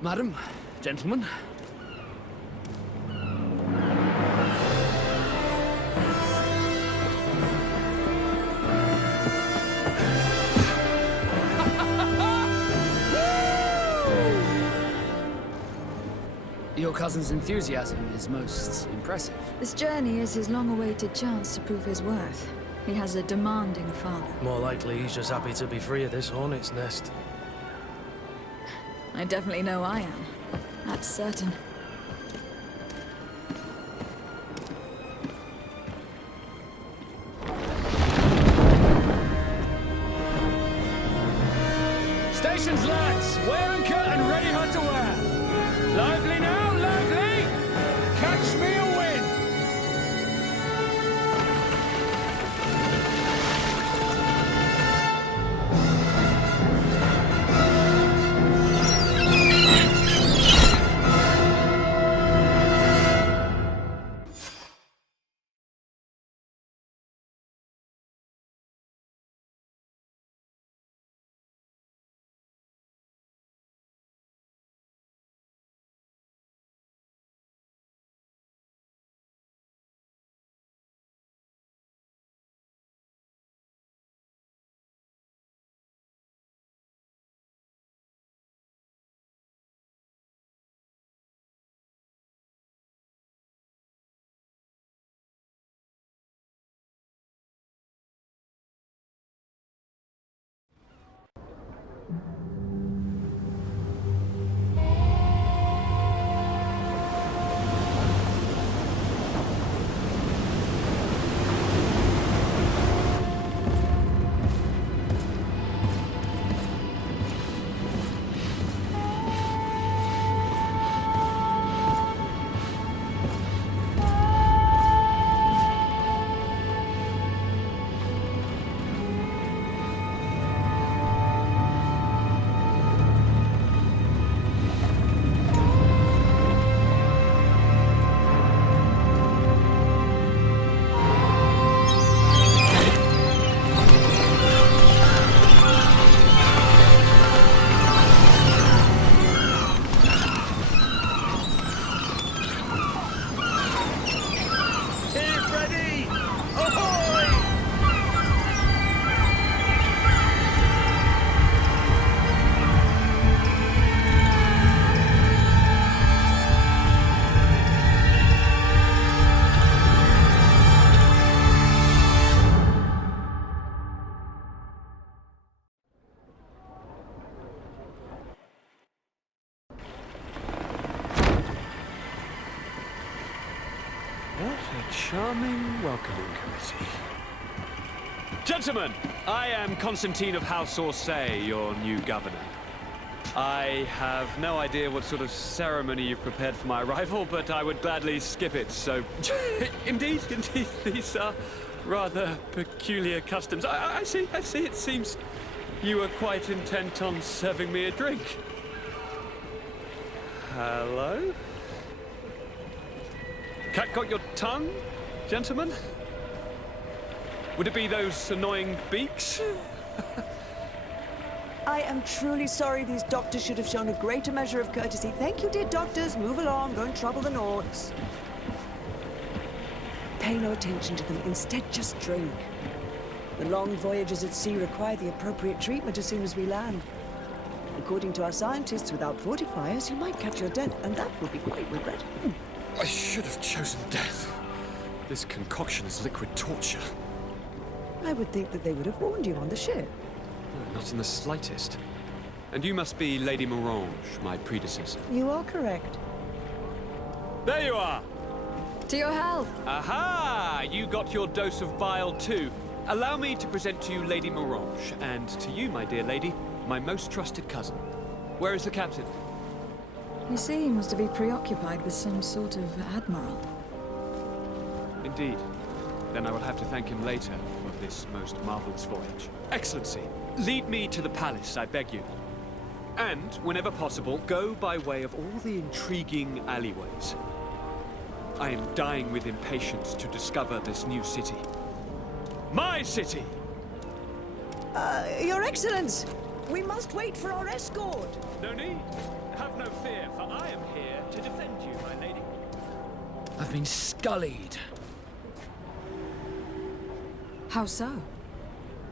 Madam, gentlemen. Your cousin's enthusiasm is most impressive. This journey is his long-awaited chance to prove his worth. He has a demanding father. More likely he's just happy to be free of this hornet's nest. I definitely know I am. That's certain. Stations, lads! Wear anchor and ready hard to wear! Lively now, lively! Catch me a wind! Tir-Fradi! Ahoy! What a charming welcoming committee. Gentlemen, I am Constantine of House Orsey, your new governor. I have no idea what sort of ceremony you've prepared for my arrival, but I would gladly skip it, so... Indeed, these are rather peculiar customs. I see, it seems you were quite intent on serving me a drink. Hello? Cat got your tongue, gentlemen? Would it be those annoying beaks? I am truly sorry. These doctors should have shown a greater measure of courtesy. Thank you, dear doctors. Move along. Don't trouble the Nords. Pay no attention to them. Instead, just drink. The long voyages at sea require the appropriate treatment as soon as we land. According to our scientists, without fortifiers, you might catch your death, and that would be quite regrettable. I should have chosen death. This concoction is liquid torture. I would think that they would have warned you on the ship. Not in the slightest. And you must be Lady Morange, my predecessor. You are correct. There you are! To your health! Aha! You got your dose of bile too. Allow me to present to you Lady Morange, and to you, my dear lady, my most trusted cousin. Where is the captain? He seems to be preoccupied with some sort of admiral. Indeed. Then I will have to thank him later for this most marvelous voyage. Excellency, lead me to the palace, I beg you. And, whenever possible, go by way of all the intriguing alleyways. I am dying with impatience to discover this new city. My city! Your Excellence! We must wait for our escort! No need. Have no fear. to defend you, my lady. I've been scullied. How so?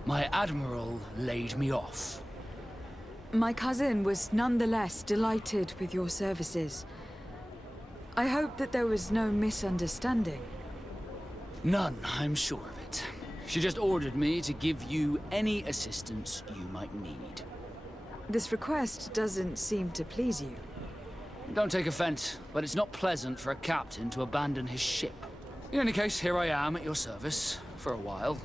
My admiral laid me off. My cousin was nonetheless delighted with your services. I hope that there was no misunderstanding. None, I'm sure of it. She just ordered me to give you any assistance you might need. This request doesn't seem to please you. Don't take offense, but it's not pleasant for a captain to abandon his ship. In any case, here I am at your service, for a while.